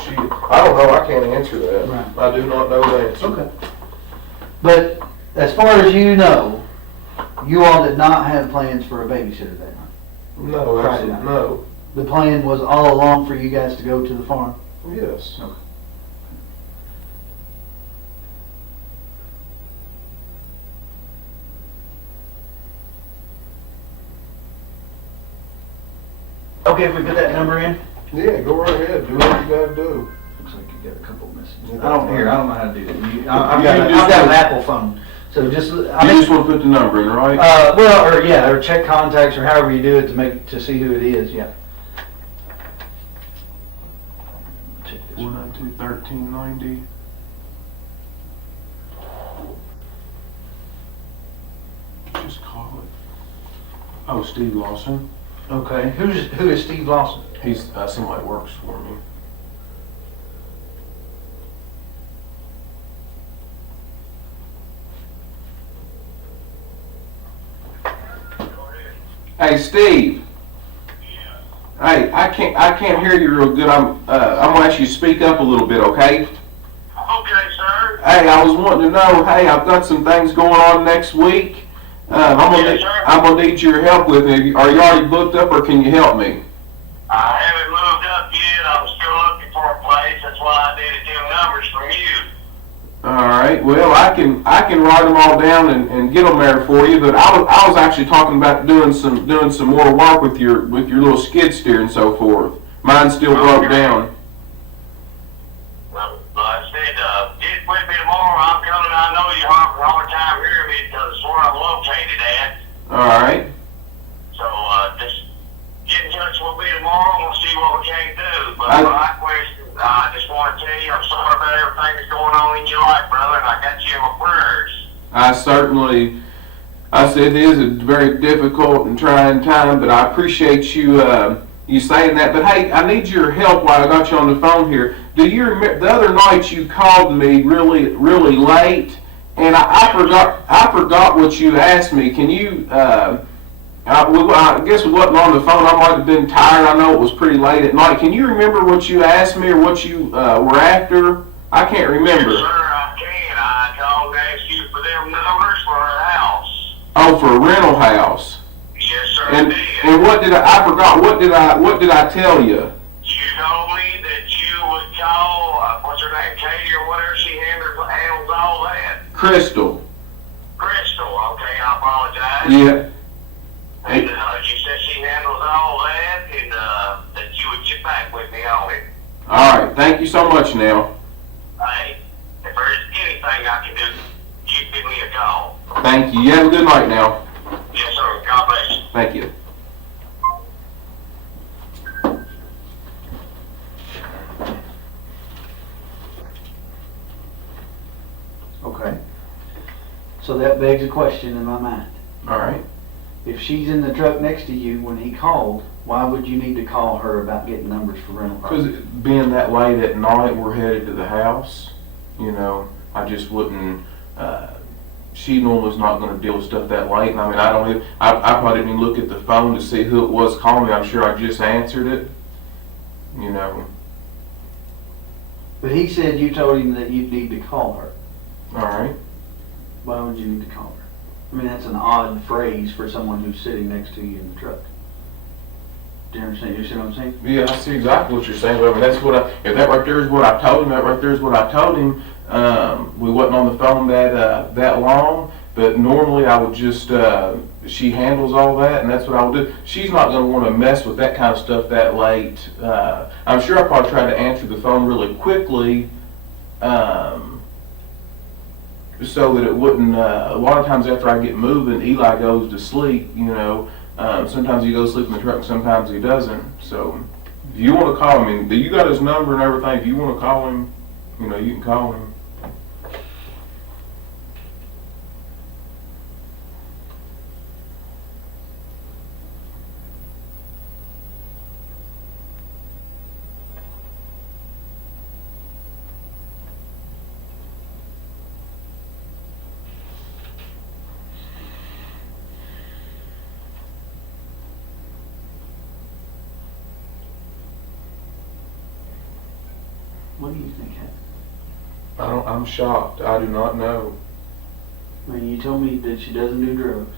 I don't know. I can't answer that. Right. I do not know the answer. Okay. But as far as you know, you all did not have plans for a babysitter that night. No, Friday absolutely night. no. The plan was all along for you guys to go to the farm. Yes. Okay. Okay, if we put that number in. Yeah, go right ahead. Do what you gotta do. Looks like you got a couple of messages. Yeah, I don't know how to do that. I've You got just- an Apple phone, so just You just want to put the number in, right? or check contacts or however you do it to see who it is. Yeah. Check this one. 492-1390. Just call it. Oh, Steve Lawson. Okay, who is Steve Lawson? He's somebody works for me. Hey, Steve. Hey, I can't hear you real good. I'm gonna ask you to speak up a little bit, okay? Okay, sir. Hey, I was wanting to know. Hey, I've got some things going on next week. Yes, sir. I'm gonna need your help with it. Are you already booked up, or can you help me? I haven't moved up yet. I'm still looking for a place. That's why I needed them numbers from you. All right. Well, I can write them all down and get them there for you. But I was actually talking about doing some more work with your little skid steer and so forth. Mine's still broke down. Well, like I said, get with me tomorrow. I'm coming. I know you have a hard time hearing me because it's where I'm located at. All right. So just get in touch with me tomorrow and we'll see what we can do. But my question, I just want to tell you I'm sorry about everything that's going on in your life, brother, and I got you in my prayers. I said it is a very difficult and trying time, but I appreciate you you saying that. But hey, I need your help while I got you on the phone here. Do you remember the other night you called me really late, and I forgot what you asked me. Can you? I guess we wasn't on the phone. I might have been tired. I know it was pretty late at night. Can you remember what you asked me or what you were after? I can't remember. Yes, sir, I can. I called to ask you for them numbers for a house. Oh, for a rental house. Yes, sir, And I did. and what did I forgot? What did I tell you? You told me that you would call, what's her name, Katie or whatever, she handles all that. Crystal. Crystal, okay, I apologize. Yeah. And you said she handles all that, and that you would get back with me on it. All right. Thank you so much. Now. Hey, if there's anything I can do, you give me a call. Thank you. You have a good night now. Yes, sir. God bless you. Thank you. Okay. So that begs a question in my mind. All right. If she's in the truck next to you when he called, why would you need to call her about getting numbers for rental Because property? being that late at night, we're headed to the house. You know, I just wouldn't. She normally's not going to deal with stuff that late. And I mean, I probably didn't even look at the phone to see who it was calling me. I'm sure I just answered it. You know. But he said you told him that you'd need to call her. All right. Why would you need to call her? I mean, that's an odd phrase for someone who's sitting next to you in the truck. Do you understand? You see what I'm saying? Yeah, I see exactly what you're saying. But I mean, that's what if that right there is what I told him. That right there is what I told him. We wasn't on the phone that long, but normally I would just she handles all that, and that's what I would do. She's not going to want to mess with that kind of stuff that late. I'm sure I probably tried to answer the phone really quickly, so that it wouldn't. A lot of times after I get moving, Eli goes to sleep. You know, sometimes he goes to sleep in the truck, sometimes he doesn't. So if you want to call him, you got his number and everything. If you want to call him, you know, you can call him. What do you think happened? I'm shocked. I do not know. I mean, you told me that she doesn't do drugs.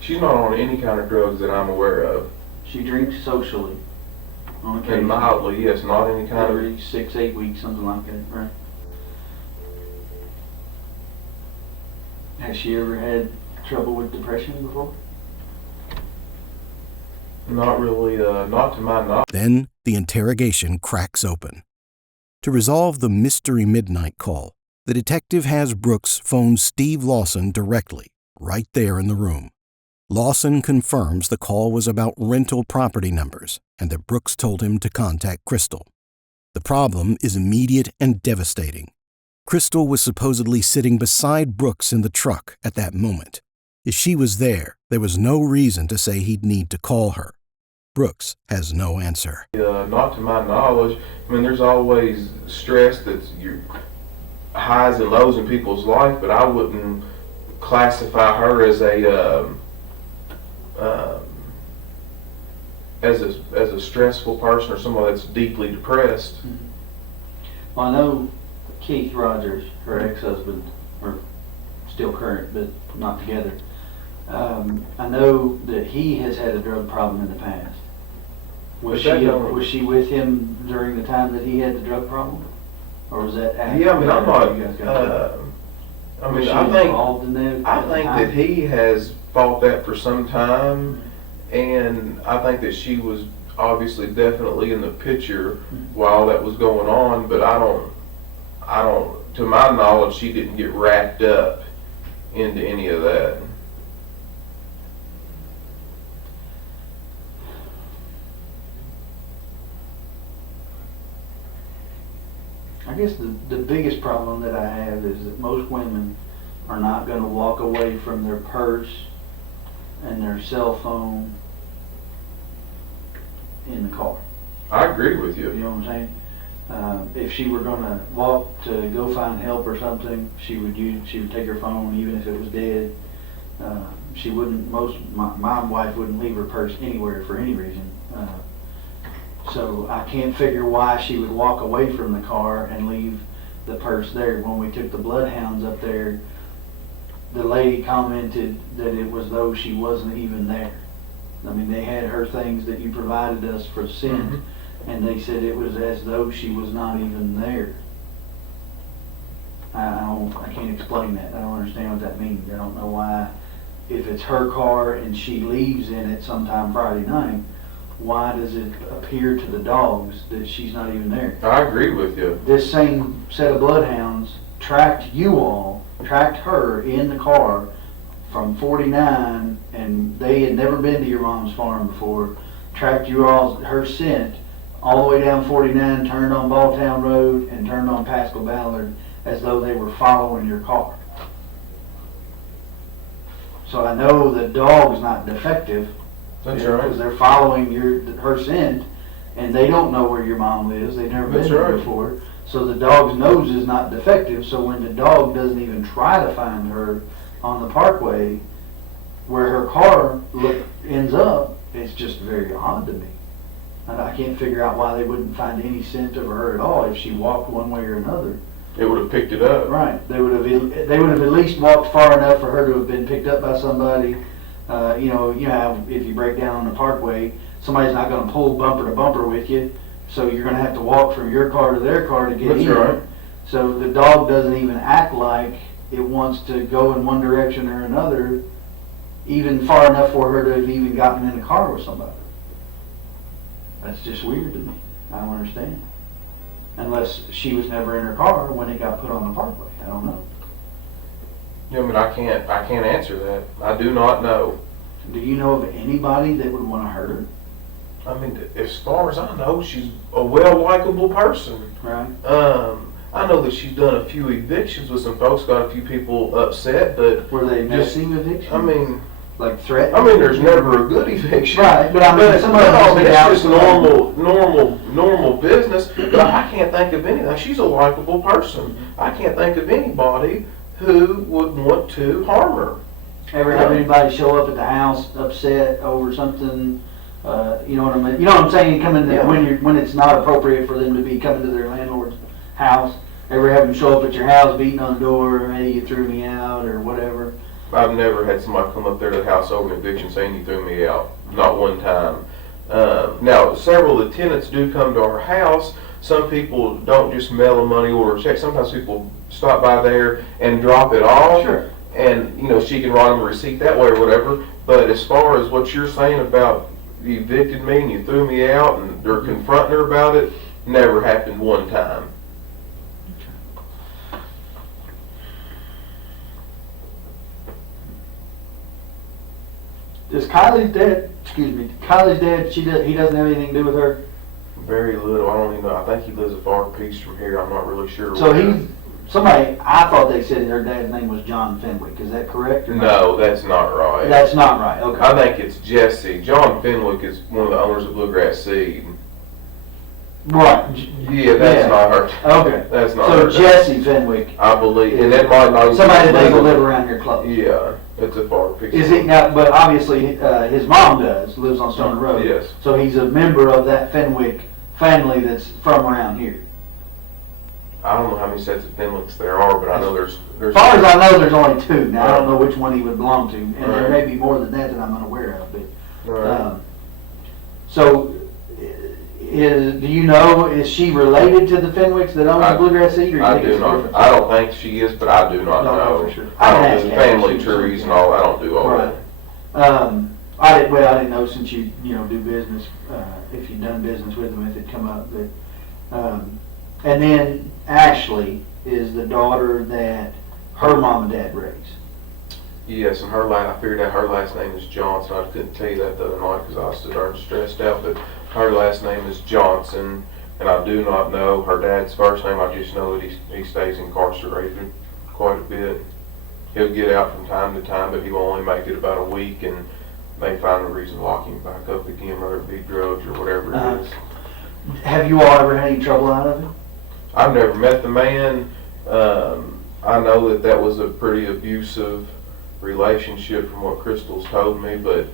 She's not on any kind of drugs that I'm aware of. She drinks socially. On occasion. And mildly, yes, not any kind of. Every 6-8 weeks, something like that, right? Has she ever had trouble with depression before? Not really, not to my knowledge. Then the interrogation cracks open. To resolve the mystery midnight call, the detective has Brooks phone Steve Lawson directly, right there in the room. Lawson confirms the call was about rental property numbers and that Brooks told him to contact Crystal. The problem is immediate and devastating. Crystal was supposedly sitting beside Brooks in the truck at that moment. If she was there was no reason to say he'd need to call her. Brooks has no answer. Not to my knowledge. I mean, there's always stress that's your highs and lows in people's life, but I wouldn't classify her as a as a stressful person or someone that's deeply depressed. Well, I know Keith Rogers, her ex-husband, or still current, but not together. I know that he has had a drug problem in the past. Was she with him during the time that he had the drug problem, or was that after? Yeah, I mean, I'm not. You guys got I was mean, she I think involved in that I at the think time? that he has fought that for some time, and I think that she was obviously definitely in the picture while that was going on. But I don't. To my knowledge, she didn't get wrapped up into any of that. I guess the biggest problem that I have is that most women are not going to walk away from their purse and their cell phone in the car. I agree with You you. know what I'm saying? If she were going to walk to go find help or something, she would take her phone even if it was dead. She wouldn't. My wife wouldn't leave her purse anywhere for any reason. So I can't figure why she would walk away from the car and leave the purse there. When we took the bloodhounds up there, the lady commented that it was though she wasn't even there. I mean, they had her things that you provided us for scent, and they said it was as though she was not even there. I can't explain that. I don't understand what that means. I don't know why, if it's her car and she leaves in it sometime Friday night, why does it appear to the dogs that she's not even there? I agree with you. This same set of bloodhounds tracked her in the car from 49, and they had never been to your mom's farm before, tracked her scent all the way down 49, turned on Balltown Road, and turned on Pascal Ballard as though they were following your car. So I know the dog's not defective. That's Because right. they're following her scent, and they don't know where your mom lives. They've never been That's there right. before. So the dog's nose is not defective. So when the dog doesn't even try to find her on the parkway, where her car ends up, it's just very odd to me. And I can't figure out why they wouldn't find any scent of her at all if she walked one way or another. It would have picked it up. Right. They would have at least walked far enough for her to have been picked up by somebody. You know how if you break down on the parkway, somebody's not going to pull bumper to bumper with you, so you're going to have to walk from your car to their car to get That's in. right. So the dog doesn't even act like it wants to go in one direction or another, even far enough for her to have even gotten in a car with somebody. That's just weird to me. I don't understand. Unless she was never in her car when it got put on the parkway. I don't know. Yeah, but I can't answer that. I do not know. Do you know of anybody that would want to hurt her? I mean, as far as I know, she's a well-likable person. Right. I know that she's done a few evictions with some folks, got a few people upset, but Were they Just- missing eviction? I mean, Like threat? there's never a good eviction. Right, but I mean, somebody no, I mean, must it's be just normal business. But I can't think of anything. She's a likable person. I can't think of anybody who would want to harm her. Ever have anybody show up at the house upset over something? You know what I mean? You know what I'm saying? When it's not appropriate for them to be coming to their landlord's house. Ever have them show up at your house beating on the door? Hey, you threw me out or whatever. I've never had somebody come up there to the house over an eviction saying you threw me out. Not one time. Now, several of the tenants do come to our house. Some people don't just mail a money order or check. Sometimes people stop by there and drop it off. Sure. And, she can write them a receipt that way or whatever. But as far as what you're saying about you evicted me and you threw me out and they're confronting her about it, never happened one time. Does Kylie's dad, he doesn't have anything to do with her? Very little. I don't even know. I think he lives a far piece from here. I'm not really sure. So where. I thought they said her dad's name was John Fenwick. Is that correct or not? No, that's not right. That's not right, okay. I think it's Jesse. John Fenwick is one of the owners of Bluegrass Seed. Right. Yeah, that's not her. Okay. That's not so her. Jesse Fenwick. I believe, and that might not even Somebody that be doesn't live around here close. Yeah, it's a far piece. Is it now? But obviously, his mom lives on Stone Road. Yes. So he's a member of that Fenwick family that's from around here. I don't know how many sets of Fenwicks there are, but I know there's. As far as I know, there's only 2. Now, I don't know which one he would belong to, and there may be more than that I'm unaware of. But Right. so, do you know, is she related to the Fenwicks that own the Bluegrass Seed? Or I do not. I don't think she is, but I do not know. For sure. I don't do family trees and all. I don't do all Right. that. I didn't know since you do business, if you've done business with them, if it come up. But and then Ashley is the daughter that her mom and dad raised. Yes, and I figured out her last name is Johnson. I couldn't tell you that the other night because I was so darn stressed out, but her last name is Johnson, and I do not know her dad's first name. I just know that he stays incarcerated quite a bit. He'll get out from time to time, but he will only make it about a week, and they find a reason to lock him back up again, whether it be drugs or whatever it is. Have you all ever had any trouble out of it? I've never met the man. I know that was a pretty abusive relationship from what Crystal's told me, but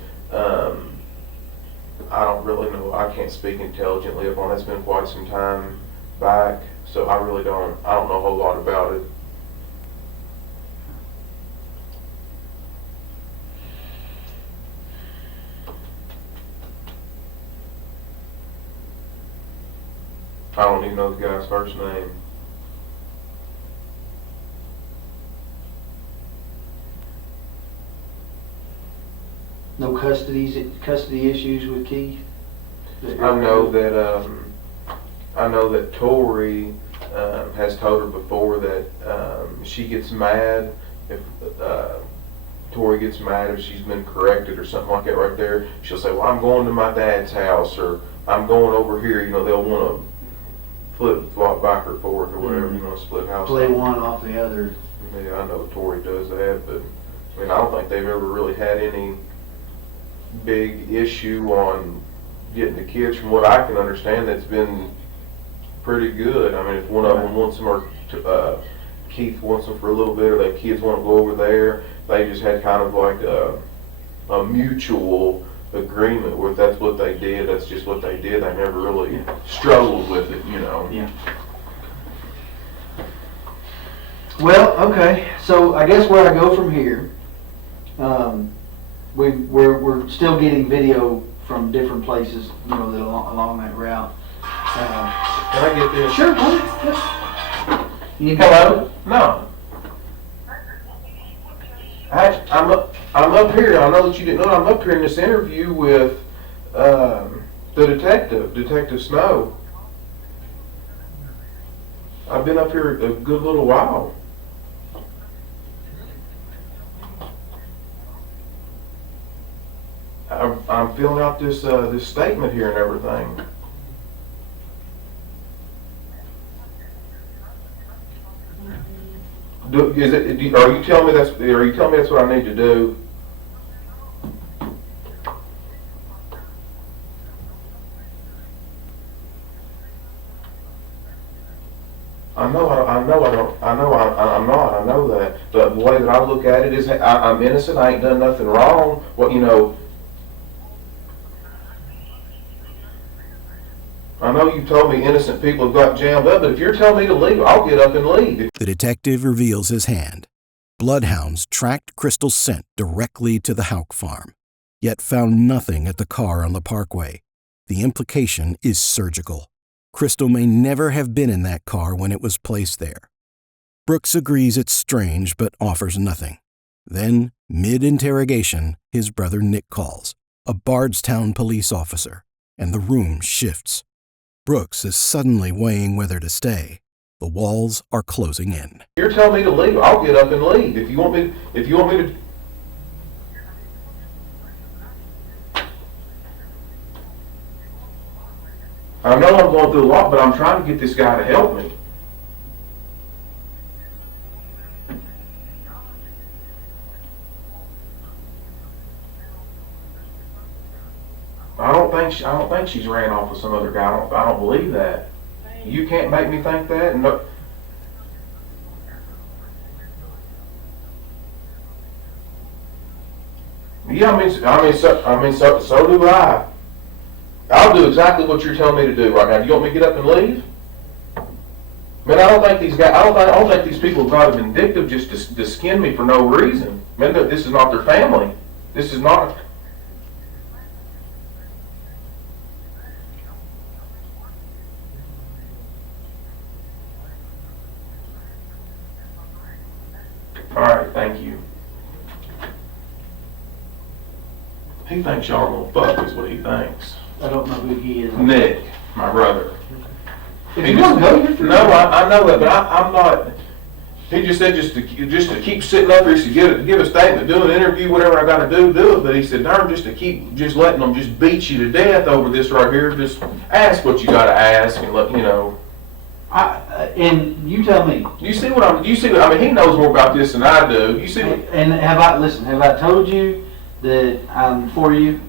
I don't really know. I can't speak intelligently upon it. It's been quite some time back, so I don't know a whole lot about it. I don't even know the guy's first name. No custody issues with Keith? I know that Tori has told her before that she gets mad if Tori gets mad if she's been corrected or something like that right there. She'll say, well, I'm going to my dad's house, or I'm going over here. They'll want to flop back or forth or whatever, split house. Play one off the other. Yeah, I know Tori does that, but I don't think they've ever really had any big issue on getting the kids. From what I can understand, that's been pretty good. If one of them wants them, or Keith wants them for a little bit, or the kids want to go over there, they just had kind of like a mutual agreement with that's what they did. That's just what they did. They never really struggled with it, Yeah. Well, okay. So I guess where I go from here, we're still getting video from different places, that along that route. Can I get this? Sure. Go ahead. You need Hello? No. I'm up here. I know that you didn't know. I'm up here in this interview with the Detective Snow. I've been up here a good little while. I'm filling out this statement here and everything. Are you telling me that's what I need to do? I know that. The way that I look at it is, I'm innocent. I ain't done nothing wrong. I know you told me innocent people have got jammed up, but if you're telling me to leave, I'll get up and leave. The detective reveals his hand. Bloodhounds tracked Crystal's scent directly to the Houck farm, yet found nothing at the car on the parkway. The implication is surgical. Crystal may never have been in that car when it was placed there. Brooks agrees it's strange, but offers nothing. Then, mid-interrogation, his brother Nick calls, a Bardstown police officer, and the room shifts. Brooks is suddenly weighing whether to stay. The walls are closing in. You're telling me to leave, I'll get up and leave. If you want me to. I know I'm going through a lot, but I'm trying to get this guy to help me. I don't think don't think she's ran off with some other guy. I don't believe that. You can't make me think that. No. Yeah, so do I. I'll do exactly what you're telling me to do right now. You want me to get up and leave? Man, I don't think these guys. I don't think these people got vindictive just to skin me for no reason. Man, this is not their family. This is not. All right, thank you. He thinks y'all gonna fuck is what he thinks. I don't know who he is. Nick, my brother. If you want to go, you're free. No, I know that, but I'm not. He just said just to keep sitting up here, to give a statement, do an interview, whatever I got to do it. But he said, darn, just to keep just letting them just beat you to death over this right here. Just ask what you got to ask and let you know. And you tell me. You see what I mean, he knows more about this than I do. You see. And have I told you that I'm for you?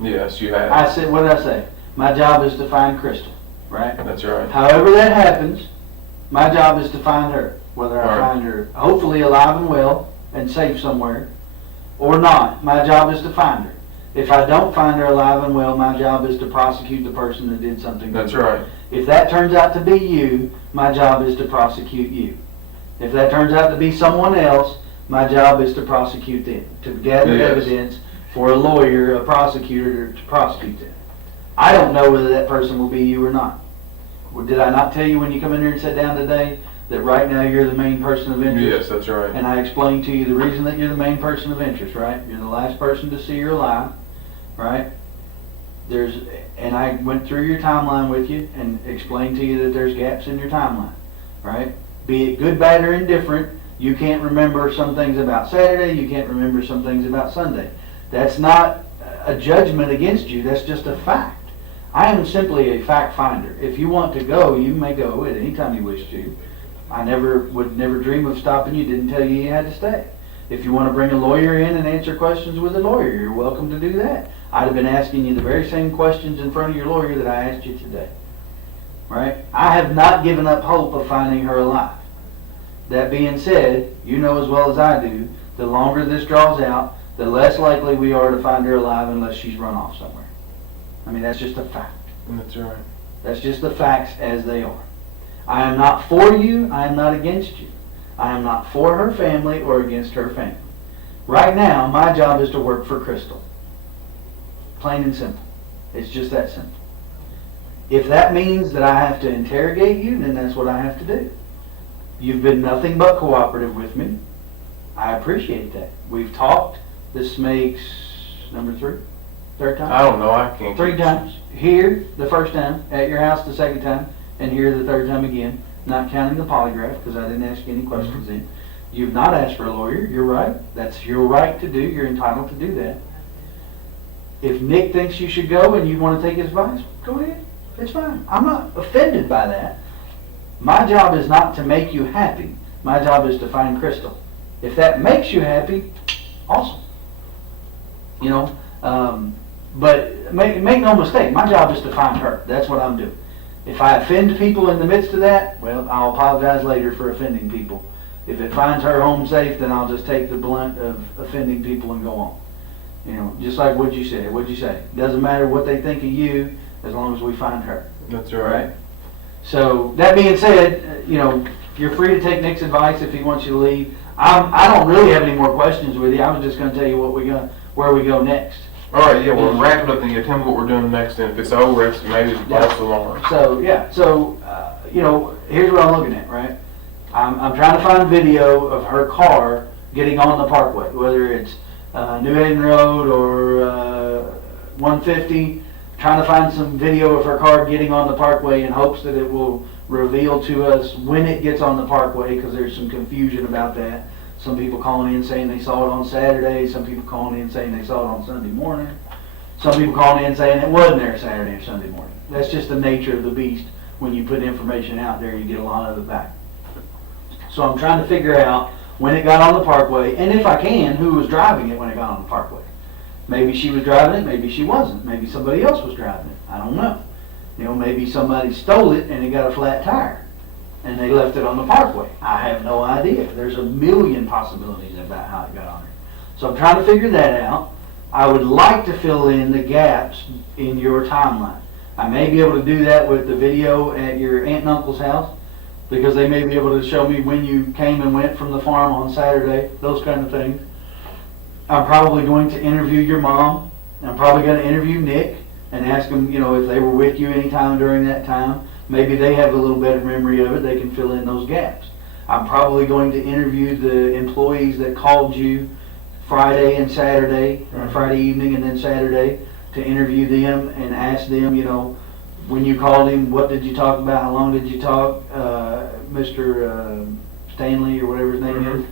Yes, you have. I said, what did I say? My job is to find Crystal, right? That's right. However that happens, my job is to find her. Whether I find her hopefully alive and well and safe somewhere or not, my job is to find her. If I don't find her alive and well, my job is to prosecute the person that did something. That's right. If that turns out to be you, my job is to prosecute you. If that turns out to be someone else, my job is to prosecute them, to gather evidence for a lawyer, a prosecutor, to prosecute them. I don't know whether that person will be you or not. Did I not tell you when you come in here and sit down today that right now you're the main person of interest? Yes, that's right. And I explained to you the reason that you're the main person of interest, right? You're the last person to see her alive, right? And I went through your timeline with you and explained to you that there's gaps in your timeline, right? Be it good, bad, or indifferent, you can't remember some things about Saturday, you can't remember some things about Sunday. That's not a judgment against you, that's just a fact. I am simply a fact finder. If you want to go, you may go at any time you wish to. I would never dream of stopping you, didn't tell you you had to stay. If you want to bring a lawyer in and answer questions with a lawyer, you're welcome to do that. I'd have been asking you the very same questions in front of your lawyer that I asked you today. Right? I have not given up hope of finding her alive. That being said, you know as well as I do, the longer this draws out, the less likely we are to find her alive unless she's run off somewhere. I mean, that's just a fact. That's right. That's just the facts as they are. I am not for you, I am not against you. I am not for her family or against her family. Right now, my job is to work for Crystal. Plain and simple. It's just that simple. If that means that I have to interrogate you, then that's what I have to do. You've been nothing but cooperative with me. I appreciate that. We've talked. This makes number 3? Third time? I don't know. I can't. 3 times. Here, the first time. At your house, the second time. And here, the third time again. Not counting the polygraph, because I didn't ask you any questions then. You've not asked for a lawyer. You're right. That's your right to do. You're entitled to do that. If Nick thinks you should go and you want to take his advice, go ahead. It's fine. I'm not offended by that. My job is not to make you happy. My job is to find Crystal. If that makes you happy, awesome. You know, but make no mistake, my job is to find her. That's what I'm doing. If I offend people in the midst of that, well, I'll apologize later for offending people. If it finds her home safe, then I'll just take the blunt of offending people and go on. You know, just like what you said. What'd you say? Doesn't matter what they think of you, as long as we find her. That's right. So that being said, you know, you're free to take Nick's advice if he wants you to leave. I don't really have any more questions with you. I was just going to tell you where we go next. All right, yeah, well, wrap it up and you tell me what we're doing next, and if it's over, it's maybe false alarm. So, yeah, you know, here's what I'm looking at, right? I'm trying to find video of her car getting on the parkway, whether it's New Haven Road or 150, trying to find some video of her car getting on the parkway in hopes that it will reveal to us when it gets on the parkway, because there's some confusion about that. Some people calling in saying they saw it on Saturday. Some people calling in saying they saw it on Sunday morning. Some people calling in saying it wasn't there Saturday or Sunday morning. That's just the nature of the beast. When you put information out there, you get a lot of it back. So I'm trying to figure out when it got on the parkway, and if I can, who was driving it when it got on the parkway. Maybe she was driving it, maybe she wasn't. Maybe somebody else was driving it. I don't know. Maybe somebody stole it and it got a flat tire and they left it on the parkway. I have no idea. There's a million possibilities about how it got on there. So I'm trying to figure that out. I would like to fill in the gaps in your timeline. I may be able to do that with the video at your aunt and uncle's house, because they may be able to show me when you came and went from the farm on Saturday, those kind of things. I'm probably going to interview your mom. I'm probably going to interview Nick and ask them, if they were with you anytime during that time. Maybe they have a little better memory of it. They can fill in those gaps. I'm probably going to interview the employees that called you Friday and Saturday, Friday evening and then Saturday, to interview them and ask them, when you called him, what did you talk about? How long did you talk? Mr. Stanley or whatever his name is.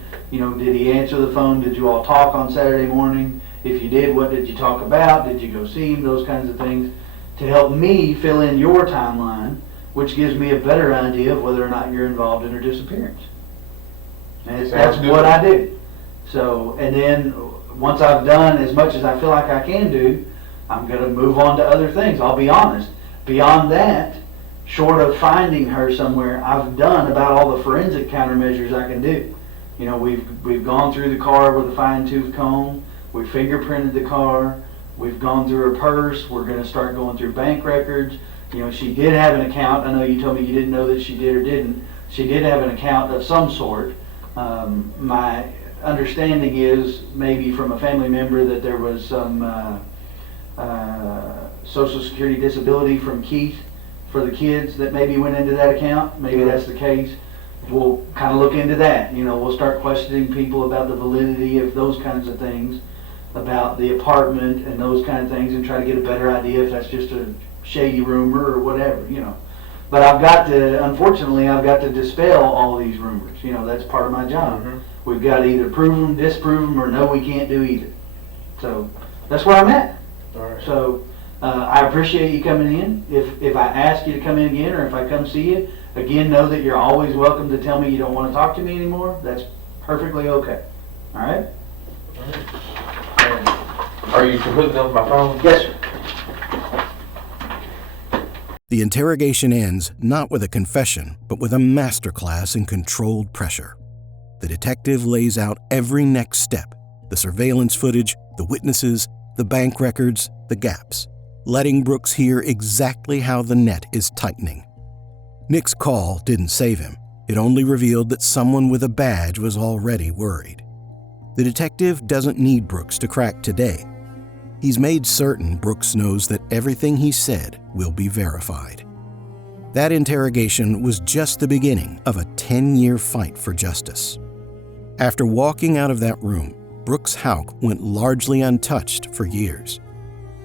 Did he answer the phone? Did you all talk on Saturday morning? If you did, what did you talk about? Did you go see him? Those kinds of things to help me fill in your timeline, which gives me a better idea of whether or not you're involved in her disappearance. And that's what I do. So, and then once I've done as much as I feel like I can do, I'm going to move on to other things. I'll be honest. Beyond that, short of finding her somewhere, I've done about all the forensic countermeasures I can do. We've gone through the car with a fine-tooth comb. We fingerprinted the car. We've gone through her purse. We're going to start going through bank records. She did have an account. I know you told me you didn't know that she did or didn't. She did have an account of some sort. My understanding is, maybe from a family member, that there was some Social Security disability from Keith for the kids that maybe went into that account. Maybe that's the case. We'll kind of look into that. We'll start questioning people about the validity of those kinds of things, about the apartment and those kind of things, and try to get a better idea if that's just a shady rumor or whatever, But unfortunately, I've got to dispel all these rumors. That's part of my job. We've got to either prove them, disprove them, or no, we can't do either. So that's where I'm at. All right. So I appreciate you coming in. If I ask you to come in again, or if I come see you, again, know that you're always welcome to tell me you don't want to talk to me anymore. That's perfectly okay. All right? Are you completely on my phone? Yes, sir. The interrogation ends not with a confession, but with a masterclass in controlled pressure. The detective lays out every next step: the surveillance footage, the witnesses, the bank records, the gaps, letting Brooks hear exactly how the net is tightening. Nick's call didn't save him. It only revealed that someone with a badge was already worried. The detective doesn't need Brooks to crack today. He's made certain Brooks knows that everything he said will be verified. That interrogation was just the beginning of a 10-year fight for justice. After walking out of that room, Brooks Houck went largely untouched for years.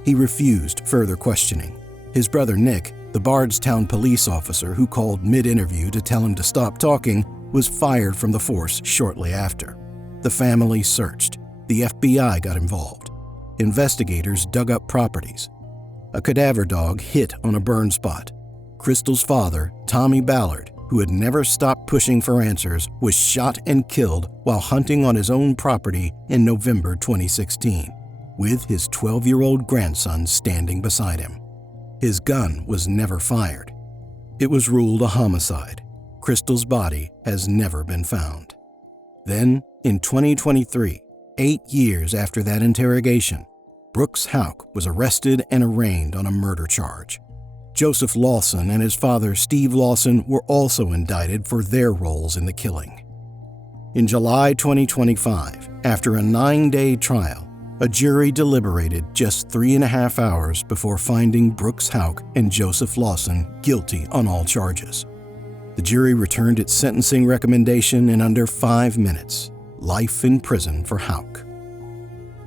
He refused further questioning. His brother Nick, the Bardstown police officer who called mid-interview to tell him to stop talking, was fired from the force shortly after. The family searched. The FBI got involved. Investigators dug up properties. A cadaver dog hit on a burn spot. Crystal's father, Tommy Ballard, who had never stopped pushing for answers, was shot and killed while hunting on his own property in November 2016, with his 12-year-old grandson standing beside him. His gun was never fired. It was ruled a homicide. Crystal's body has never been found. Then, in 2023, 8 years after that interrogation, Brooks Houck was arrested and arraigned on a murder charge. Joseph Lawson and his father, Steve Lawson, were also indicted for their roles in the killing. In July 2025, after a 9-day trial, a jury deliberated just 3.5 hours before finding Brooks Houck and Joseph Lawson guilty on all charges. The jury returned its sentencing recommendation in under 5 minutes: life in prison for Houck.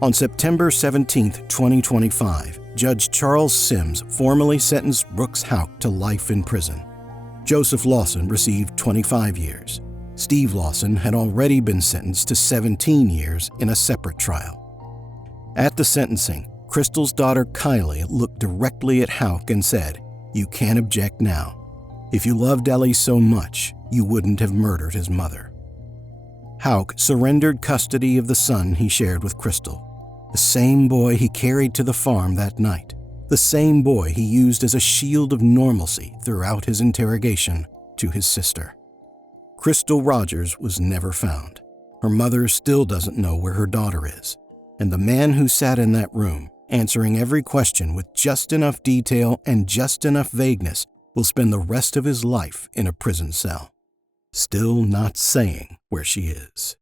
On September 17, 2025, Judge Charles Sims formally sentenced Brooks Houck to life in prison. Joseph Lawson received 25 years. Steve Lawson had already been sentenced to 17 years in a separate trial. At the sentencing, Crystal's daughter Kylie looked directly at Houck and said, "You can't object now. If you loved Ellie so much, you wouldn't have murdered his mother." Houck surrendered custody of the son he shared with Crystal. The same boy he carried to the farm that night. The same boy he used as a shield of normalcy throughout his interrogation to his sister. Crystal Rogers was never found. Her mother still doesn't know where her daughter is. And the man who sat in that room, answering every question with just enough detail and just enough vagueness, will spend the rest of his life in a prison cell, still not saying where she is.